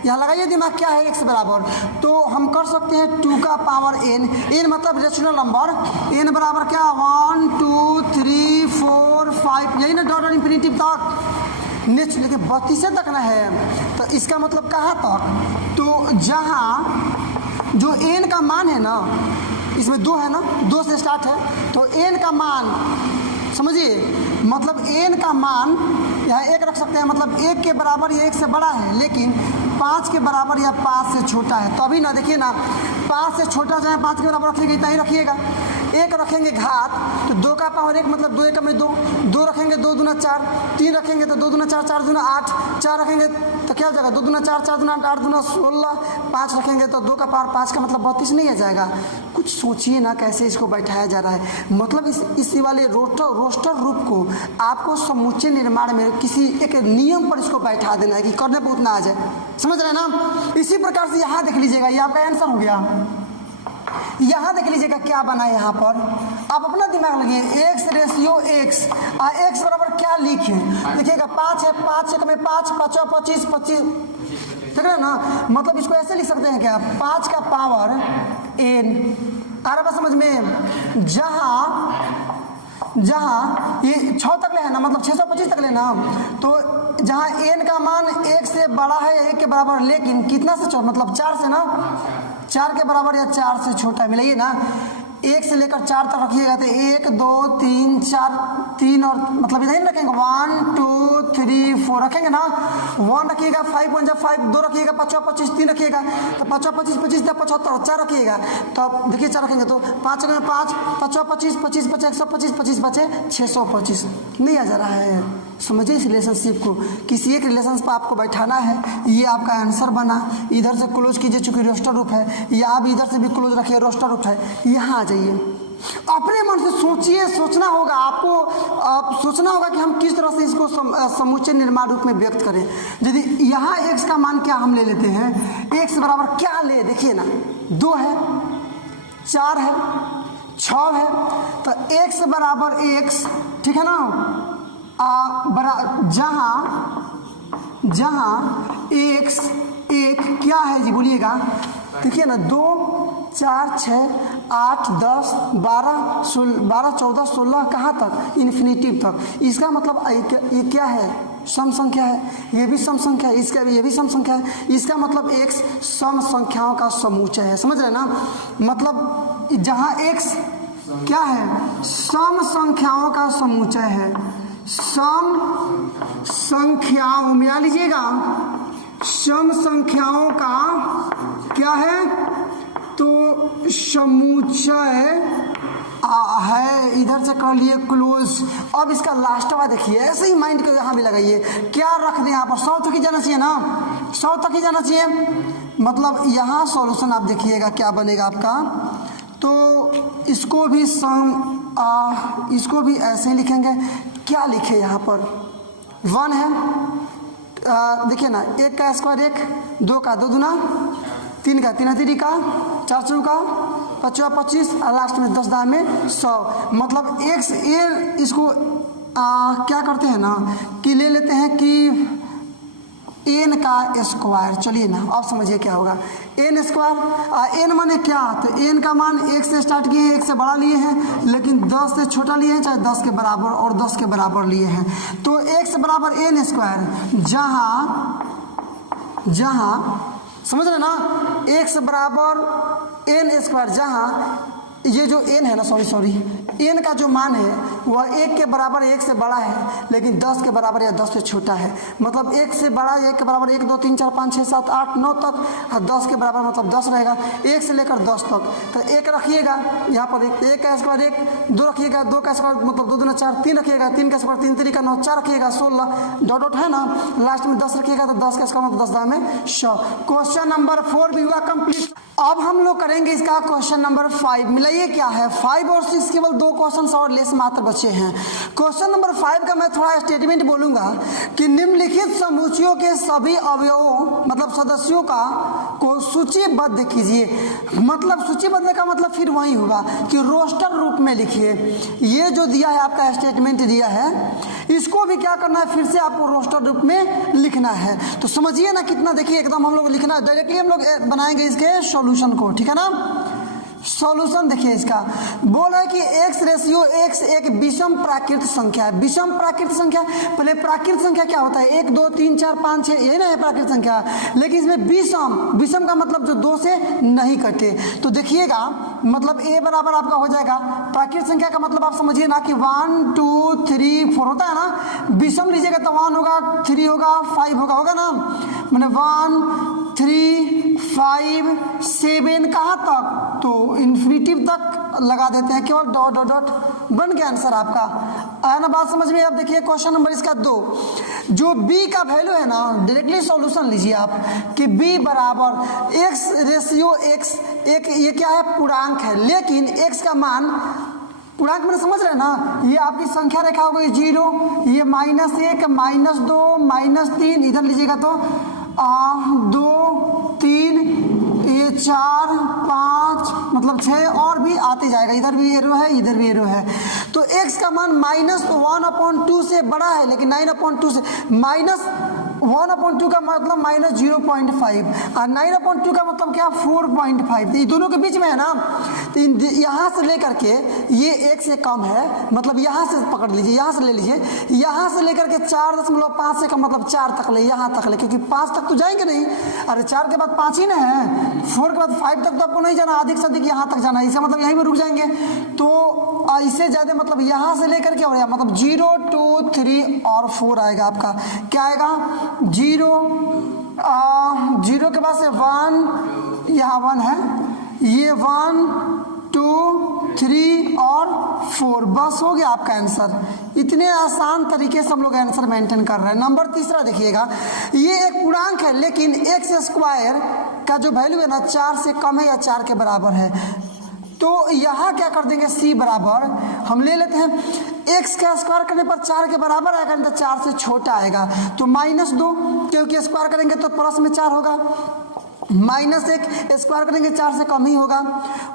यहाँ लगाइए दिमाग, क्या है x बराबर, तो हम कर सकते हैं 2 का पावर n। n मतलब रेशनल नंबर, n बराबर क्या, 1 2 3 4 5, यही ना डॉट इन्फिनिटिव तक, नेक्स्ट लेकिन 32 तक ना है। तो इसका मतलब कहाँ तक, तो जहाँ जो n का मान है ना, इसमें 2 है ना, 2 से स्टार्ट है, तो n का मान समझिए, मतलब n का मान यहाँ 1 रख सकते हैं, मतलब 1 के बराबर या 1 से बड़ा है, लेकिन 5 के बराबर या 5 से छोटा है। तो अभी ना देखिए ना, 5 से छोटा चाहे 5 के बराबर रखिएगा, इतना ही रखिएगा। 1 रखेंगे घात, तो 2 का पावर 1 मतलब 2 1 में 2, 2 रखेंगे 2 दूना 4, 3 रखेंगे तो 2 दूना 4, 4 दूना 8, 4 रखेंगे तो क्या हो जाएगा, 2 दूना 4, 4 दूना 8, 8 दूना 16, 5 रखेंगे तो 2 का पावर 5 का मतलब 32 नहीं आ जाएगा। कुछ सोचिए ना कैसे इसको बैठाया जा रहा है। मतलब इसी वाले रोस्टर रूप को आपको समूचे निर्माण में किसी एक नियम पर इसको बैठा देना है कि करने बहुत ना आ जाए, समझ रहे हैं ना। इसी प्रकार से यहाँ देख लीजिएगा, ये आपका आंसर हो गया। यहाँ देख लीजिएगा क्या बना है, यहाँ पर आप अपना दिमाग लगिए, x रेशियो x, x बराबर क्या लिखे, देखिएगा 5 है, 5 एक में 5, 5 25 25, ठीक है ना। मतलब इसको ऐसे लिख सकते हैं क्या, 5 का पावर n। आ रहा है समझ में, जहाँ जहाँ ये 6 तक ले है ना, मतलब 625 तक लेना, तो जहाँ n का मान 1 से बड़ा है या 1 के बराबर, लेकिन कितना से छोटा, मतलब 4 से ना, 4 के बराबर या 4 से छोटा है, मिलाइए ना, 1 से लेकर 4 तक रखिएगा तो 1 2 3 4, 3 और मतलब इधर ही रखेंगे, 1 2 3 4 रखेंगे ना, 1 रखिएगा, 5 1 5, 2 रखिएगा, 5 25, 3 रखिएगा, तो 5 25 25 75, 4 रखिएगा, तो अब देखिए 4 रखेंगे तो 5 में 5 5 25 25 बचे 125, 25 बचे 625, नहीं आ जा रहा है। समझिए इस रिलेशनशिप को, किसी एक रिलेशन पर आपको बैठाना है, ये आपका आंसर बना, इधर से क्लोज कीजिए चूंकि रोस्टर रूप है, या आप इधर से भी क्लोज रखिए, रोस्टर रूप है, यहाँ आ जाइए, अपने मन से सोचिए, सोचना होगा आपको, आप सोचना होगा कि हम किस तरह से इसको समुच्चय निर्माण रूप में व्यक्त करें। यदि यहाँ x का मान क्या हम ले लेते हैं, x बराबर क्या ले, देखिए ना, 2 है, 4 है, 6 है, तो x बराबर x, ठीक है ना, जहाँ x एक क्या है जी, बोलिएगा, देखिए ना, 2 4 6 8 10 12 14 16 कहाँ तक, इन्फिनिटिव तक। इसका मतलब ये क्या है, सम संख्या है, ये भी सम संख्या है, इसका भी, ये भी सम संख्या है, इसका मतलब x सम संख्याओं का समुच्चय है। समझ रहे ना, मतलब जहाँ x क्या है, सम संख्याओं का समुच्चय है, सम संख्याओं, मिला लीजिएगा, सम संख्याओं का क्या है, तो समुच्चय है, इधर से कर लिए क्लोज। अब इसका लास्ट वाला देखिए, ऐसे ही माइंड को यहाँ भी लगाइए, क्या रख दें यहाँ पर, 100 तक ही जाना चाहिए ना, 100 तक ही जाना चाहिए, मतलब यहाँ सॉल्यूशन आप देखिएगा क्या बनेगा आपका, तो इसको भी इसको भी ऐसे ही लिखेंगे, क्या लिखे यहाँ पर, 1 है, देखिए ना, 1 का स्क्वायर 1, 2 का 2 दूना 3 का 3 3 का 4 4 का 5 25 और लास्ट में 10 दाम में 100, मतलब x ये इसको क्या करते हैं ना कि ले लेते हैं कि n का स्क्वायर। चलिए ना, आप समझिए क्या होगा, n स्क्वायर, n माने क्या, तो n का मान 1 से स्टार्ट किए हैं, 1 से बड़ा लिए हैं, लेकिन 10 से छोटा लिए हैं, चाहे 10 के बराबर और 10 के बराबर लिए हैं, तो x बराबर n स्क्वायर, जहाँ समझ रहे ना, x बराबर n स्क्वायर, जहाँ ये जो n है ना, सॉरी n का जो मान है वह 1 के बराबर 1 से बड़ा है, लेकिन 10 के बराबर या 10 से छोटा है, मतलब 1 से बड़ा 1 के बराबर 1 2 3 4 5 6 7 8 9 तक, और 10 के बराबर मतलब 10 रहेगा, 1 से लेकर 10 तक, तो 1 रखिएगा यहाँ पर, 1 का स्क्वायर 1, 2 रखिएगा, 2 का स्क्वायर मतलब 2 दूना 4, 3 रखिएगा, 3 का स्क्वायर 3 3 का 9, 4 रखिएगा 16, डॉट डॉट है ना, लास्ट में 10 रखिएगा, तो 10 का स्क्वायर मतलब 10 दाम में 100। क्वेश्चन नंबर 4 भी हुआ कंप्लीट। अब हम लोग करेंगे इसका क्वेश्चन नंबर 5, मिलाइए क्या है, 5 और 6 केवल 2 क्वेश्चन और लेस मात्र बचे हैं। क्वेश्चन नंबर 5 का मैं थोड़ा स्टेटमेंट बोलूंगा कि निम्नलिखित समुच्चयों के सभी अवयवों मतलब सदस्यों का को सूचीबद्ध कीजिए। मतलब सूचीबद्ध का मतलब फिर वही होगा कि रोस्टर रूप में लिखिए। ये जो दिया है आपका स्टेटमेंट दिया है, इसको भी क्या करना है, फिर से आपको रोस्टर रूप में लिखना है। तो समझिए ना कितना, देखिए एकदम हम लोग लिखना है, डायरेक्टली हम लोग बनाएंगे इसके सॉल्यूशन को, ठीक है ना। सॉल्यूशन देखिए इसका, बोल रहा है कि x रेशियो x एक विषम प्राकृत संख्या है। विषम प्राकृत संख्या, पहले प्राकृत संख्या क्या होता है, 1 2 3 4 5 6, यही ना है प्राकृत संख्या, लेकिन इसमें विषम, विषम का मतलब जो 2 से नहीं कटे। तो देखिएगा मतलब a बराबर आपका हो जाएगा, प्राकृत संख्या का मतलब आप समझिए ना कि 1 2 3 4 होता है ना, विषम लीजिएगा तो 1 होगा, 3 होगा, 5 होगा ना, मैंने 1 3 5 7 कहाँ तक, तो इन्फिनिटिव तक लगा देते हैं, केवल डॉट डॉट डॉट, बन गया आंसर आपका। आया ना बात समझ में। अब देखिए क्वेश्चन नंबर इसका 2, जो b का वैल्यू है ना, डायरेक्टली सॉल्यूशन लीजिए आप कि b बराबर x रेशियो x, एक ये क्या है, पूर्णांक है, लेकिन x का मान, पूर्णांक मैंने समझ रहे हैं ना, ये आपकी संख्या रेखा हो गई 0, ये -1 -2 -3, इधर लीजिएगा तो 2 3 ये 4 5 मतलब 6 और भी आते जाएगा, इधर भी एरो है, इधर भी एरो है। तो x का मान -1/2 से बड़ा है, लेकिन 9/2 से 1/2 का मतलब -0.5 और 9/2 का मतलब क्या 4.5, तो ये दोनों के बीच में है ना। तो यहाँ से लेकर के ये 1 से कम है, मतलब यहाँ से पकड़ लीजिए, यहाँ से ले लीजिए, यहाँ से लेकर के 4.5 से का मतलब 4 तक ले, यहाँ तक ले, क्योंकि 5 तक तो जाएंगे नहीं। अरे 4 के बाद 5 ही ना है, 4 के बाद 5 तक तो आपको नहीं जाना, अधिक से अधिक यहाँ तक जाना है, इसका मतलब यहीं पर रुक जाएंगे। तो इससे ज़्यादा मतलब यहाँ से लेकर के और यहाँ मतलब 0, 2, 3 और 4 आएगा आपका। क्या आएगा 0 के बाद से 1, यहाँ 1 है, ये 1, 2, 3 और 4, बस हो गया आपका आंसर। इतने आसान तरीके से हम लोग आंसर मेंटेन कर रहे हैं। नंबर तीसरा देखिएगा, ये एक पूर्णांक है लेकिन एक्स स्क्वायर का जो वैल्यू है ना 4 से कम है या 4 के बराबर है। तो यहाँ क्या कर देंगे, c बराबर हम ले लेते हैं, x का स्क्वायर करने पर 4 के बराबर आएगा, नहीं तो 4 से छोटा आएगा, तो -2, क्योंकि स्क्वायर करेंगे तो प्लस में 4 होगा, -1 स्क्वायर करेंगे 4 से कम ही होगा,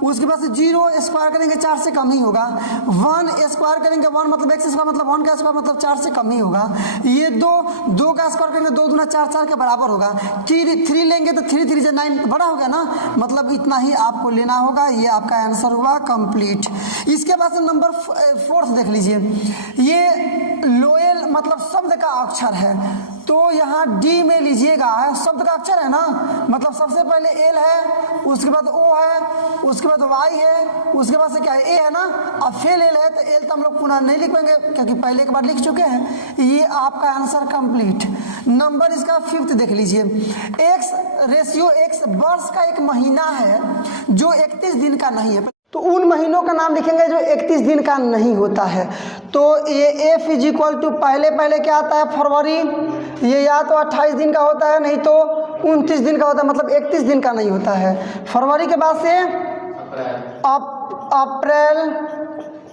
उसके बाद से 0 स्क्वायर करेंगे 4 से कम ही होगा, 1 स्क्वायर करेंगे 1 मतलब x स्क्वायर मतलब 1 का स्क्वायर मतलब 4 से कम ही होगा, ये 2 का स्क्वायर करेंगे 2 दूना 4, 4 के बराबर होगा, 3 लेंगे तो 3 3 से 9 बड़ा हो गया ना, मतलब इतना ही आपको लेना होगा। ये आपका आंसर हुआ कंप्लीट। इसके बाद से नंबर 4 देख लीजिए, ये लोएल मतलब शब्द का अक्षर है, तो यहाँ डी में लीजिएगा, शब्द का अक्षर है ना, मतलब सबसे पहले एल है, उसके बाद ओ है, उसके बाद वाई है, उसके बाद से क्या है ए है ना, अब फेल एल है, तो एल तो हम लोग पुनः नहीं लिख पाएंगे क्योंकि पहले एक बार लिख चुके हैं। ये आपका आंसर कंप्लीट। नंबर इसका 5th देख लीजिए, x वर्ष का एक महीना है जो 31 दिन का नहीं है, तो उन महीनों का नाम लिखेंगे जो 31 दिन का नहीं होता है। तो ये f = पहले क्या आता है फरवरी, ये या तो 28 दिन का होता है नहीं तो 29 दिन का होता है, मतलब 31 दिन का नहीं होता है। फरवरी के बाद से अप्रैल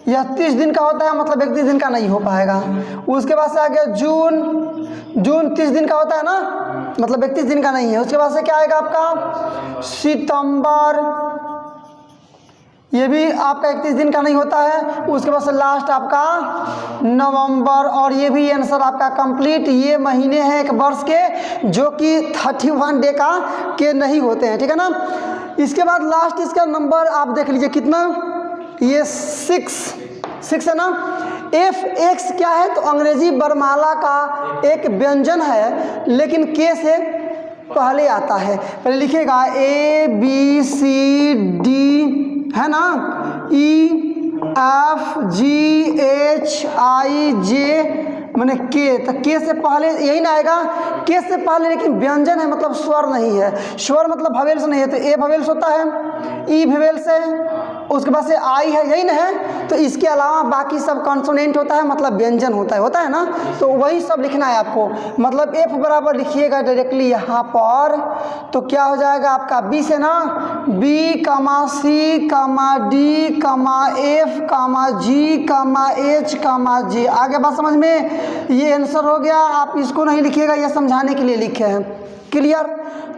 यह 30 दिन का होता है, मतलब 31 दिन का नहीं हो पाएगा। उसके बाद से आ गया जून 30 दिन का होता है ना, मतलब 31 दिन का नहीं है। उसके बाद से क्या आएगा आपका सितंबर, ये भी आपका 31 दिन का नहीं होता है। उसके बाद से लास्ट आपका नवंबर, और ये भी आंसर आपका कंप्लीट। ये महीने हैं एक वर्ष के जो कि 31 डे का के नहीं होते हैं, ठीक है ना। इसके बाद लास्ट इसका नंबर आप देख लीजिए कितना, ये 6 है ना। F क्या है, तो अंग्रेजी वर्णमाला का एक व्यंजन है लेकिन के से पहले आता है। पहले लिखिएगा ABCD है ना, EFGHIJ मैंने के, तो के से पहले यही ना आएगा, के से पहले लेकिन व्यंजन है मतलब स्वर नहीं है, स्वर मतलब भवेल्स नहीं है, तो ए भवेल्स होता है, ई भवेल्स है, उसके बाद से आई है, यही ना है। तो इसके अलावा बाकी सब कॉन्सोनेंट होता है, मतलब व्यंजन होता है ना, तो वही सब लिखना है आपको। मतलब एफ बराबर लिखिएगा डायरेक्टली यहाँ पर, तो क्या हो जाएगा आपका बी से ना, B, C, D, F, G, H, J। आगे बात समझ में, ये आंसर हो गया। आप इसको नहीं लिखिएगा, ये समझाने के लिए लिखे हैं। क्लियर।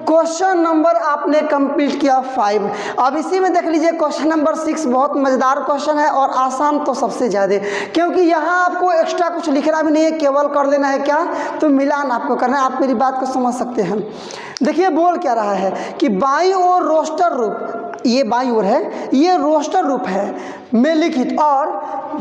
क्वेश्चन नंबर आपने कंप्लीट किया 5। अब इसी में देख लीजिए क्वेश्चन नंबर 6 बहुत मज़ेदार क्वेश्चन है और आसान तो सबसे ज़्यादा, क्योंकि यहाँ आपको एक्स्ट्रा कुछ लिखना भी नहीं है, केवल कर लेना है क्या, तो मिलान आपको करना है। आप मेरी बात को समझ सकते हैं। देखिए बोल क्या रहा है कि बाईं ओर रोस्टर रूप, ये बाईं ओर है, ये रोस्टर रूप है में लिखित और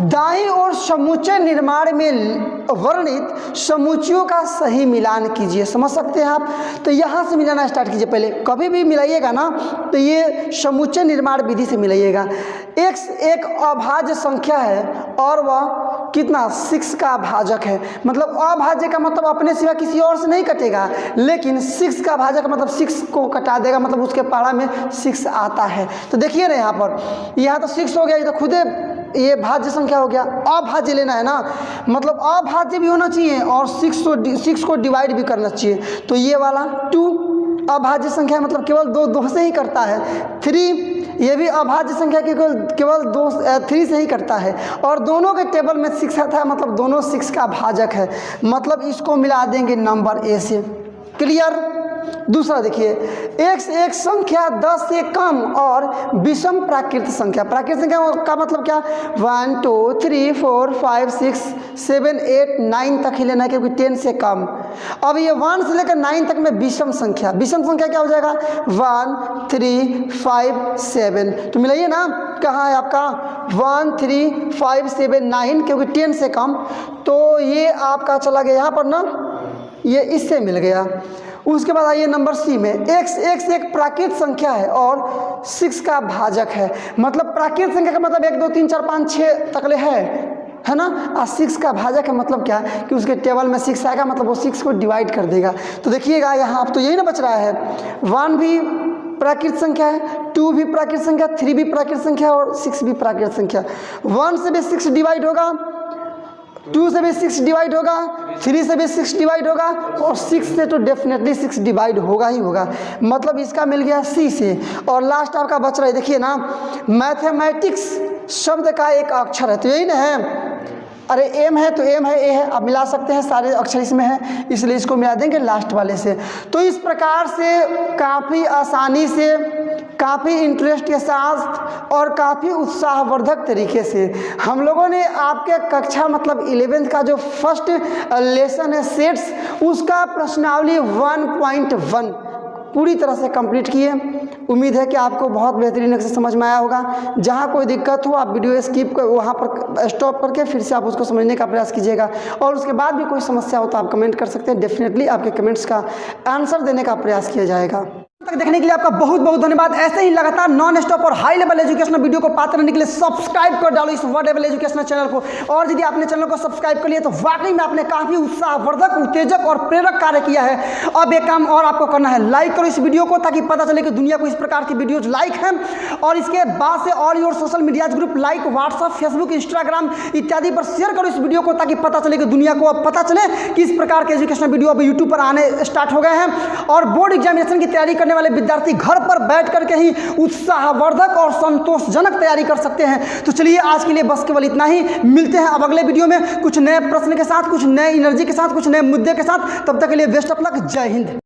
दाईं ओर समूचे निर्माण में वर्णित समूचियों का सही मिलान कीजिए। समझ सकते हैं आप। तो यहाँ से मिलाना स्टार्ट कीजिए। पहले कभी भी मिलाइएगा ना तो ये समूचे निर्माण विधि से मिलाइएगा। x एक अभाज्य संख्या है और वह कितना 6 का भाजक है। मतलब अभाज्य का मतलब अपने सिवा किसी और से नहीं कटेगा, लेकिन 6 का भाजक मतलब 6 को कटा देगा, मतलब उसके पहाड़ा में 6 आता है। तो देखिए ना यहाँ पर, यहाँ तो 6 हो गया, ये तो खुदे ये भाज्य संख्या हो गया। अभाज्य लेना है ना, मतलब अभाज्य भी होना चाहिए और 6 को डिवाइड भी करना चाहिए। तो ये वाला 2 अभाज्य संख्या मतलब केवल 2 से ही करता है। 3 ये भी अभाज्य संख्या केवल 3 से ही करता है, और दोनों के टेबल में 6 आता है, मतलब दोनों 6 का भाजक है। मतलब इसको मिला देंगे नंबर ए से। क्लियर। दूसरा देखिए, x एक संख्या 10 से कम और विषम प्राकृत संख्या। प्राकृत संख्या का मतलब क्या? 1 2 3 4 5 6 7 8 9 तक ही लेना है, क्योंकि 10 से कम। अब ये 1 से लेकर 9 तक में विषम संख्या। विषम संख्या क्या हो जाएगा? 1 3 5 7। तो मिलाइए ना, कहाँ है आपका? 1 3 5 7 9, क्योंकि 10 से कम। तो ये आपका चला गया यहाँ पर ना, ये इससे मिल गया। उसके बाद आइए नंबर सी में, x एक प्राकृत संख्या है और 6 का भाजक है। मतलब प्राकृत संख्या का मतलब 1 2 3 4 5 6 तकले है ना, और 6 का भाजक है मतलब क्या है कि उसके टेबल में 6 आएगा, मतलब वो 6 को डिवाइड कर देगा। तो देखिएगा यहाँ अब तो यही ना बच रहा है, 1 भी प्राकृत संख्या है, 2 भी प्राकृत संख्या, 3 भी प्राकृत संख्या और 6 भी प्राकृत संख्या। 1 से भी 6 डिवाइड होगा, 2 से भी 6 डिवाइड होगा, 3 से भी 6 डिवाइड होगा, और 6 से तो डेफिनेटली 6 डिवाइड होगा ही होगा। मतलब इसका मिल गया सी से। और लास्ट आपका बच रहा है, देखिए ना, मैथमेटिक्स शब्द का एक अक्षर है, तो यही ना है। अरे एम है तो एम है, ए है, आप मिला सकते हैं, सारे अक्षर इसमें हैं, इसलिए इसको मिला देंगे लास्ट वाले से। तो इस प्रकार से काफ़ी आसानी से, काफ़ी इंटरेस्ट के साथ और काफ़ी उत्साहवर्धक तरीके से हम लोगों ने आपके कक्षा मतलब 11th का जो फर्स्ट लेसन है सेट्स, उसका प्रश्नावली 1.1 पूरी तरह से कंप्लीट किए। उम्मीद है कि आपको बहुत बेहतरीन से समझ में आया होगा। जहाँ कोई दिक्कत हो आप वीडियो स्किप कर, वहाँ पर स्टॉप करके फिर से आप उसको समझने का प्रयास कीजिएगा, और उसके बाद भी कोई समस्या हो तो आप कमेंट कर सकते हैं। डेफिनेटली आपके कमेंट्स का आंसर देने का प्रयास किया जाएगा। तक देखने के लिए आपका बहुत बहुत धन्यवाद। ऐसे ही लगातार नॉन स्टॉप और हाई लेवल एजुकेशनल वीडियो को पाते रहने के लिए सब्सक्राइब कर डालो इस वर्ड लेवल एजुकेशनल चैनल को। और यदि आपने चैनल को सब्सक्राइब कर लिया तो वाकई में आपने काफी उत्साहवर्धक, उत्तेजक और प्रेरक कार्य किया है। अब एक काम और आपको करना है, लाइक करो इस वीडियो को, ताकि पता चले कि दुनिया को इस प्रकार की वीडियोज लाइक हैं। और इसके बाद से all your social media group like WhatsApp, Facebook, Instagram इत्यादि पर शेयर करो इस वीडियो को, ताकि पता चले कि दुनिया को अब पता चले कि इस प्रकार के एजुकेशनल वीडियो अब यूट्यूब पर आने स्टार्ट हो गए हैं। और बोर्ड एग्जामिनेशन की तैयारी करने वाले विद्यार्थी घर पर बैठ करके ही उत्साहवर्धक और संतोषजनक तैयारी कर सकते हैं। तो चलिए आज के लिए बस केवल इतना ही। मिलते हैं अब अगले वीडियो में कुछ नए प्रश्न के साथ, कुछ नए एनर्जी के साथ, कुछ नए मुद्दे के साथ। तब तक के लिए बेस्ट ऑफ लक। जय हिंद।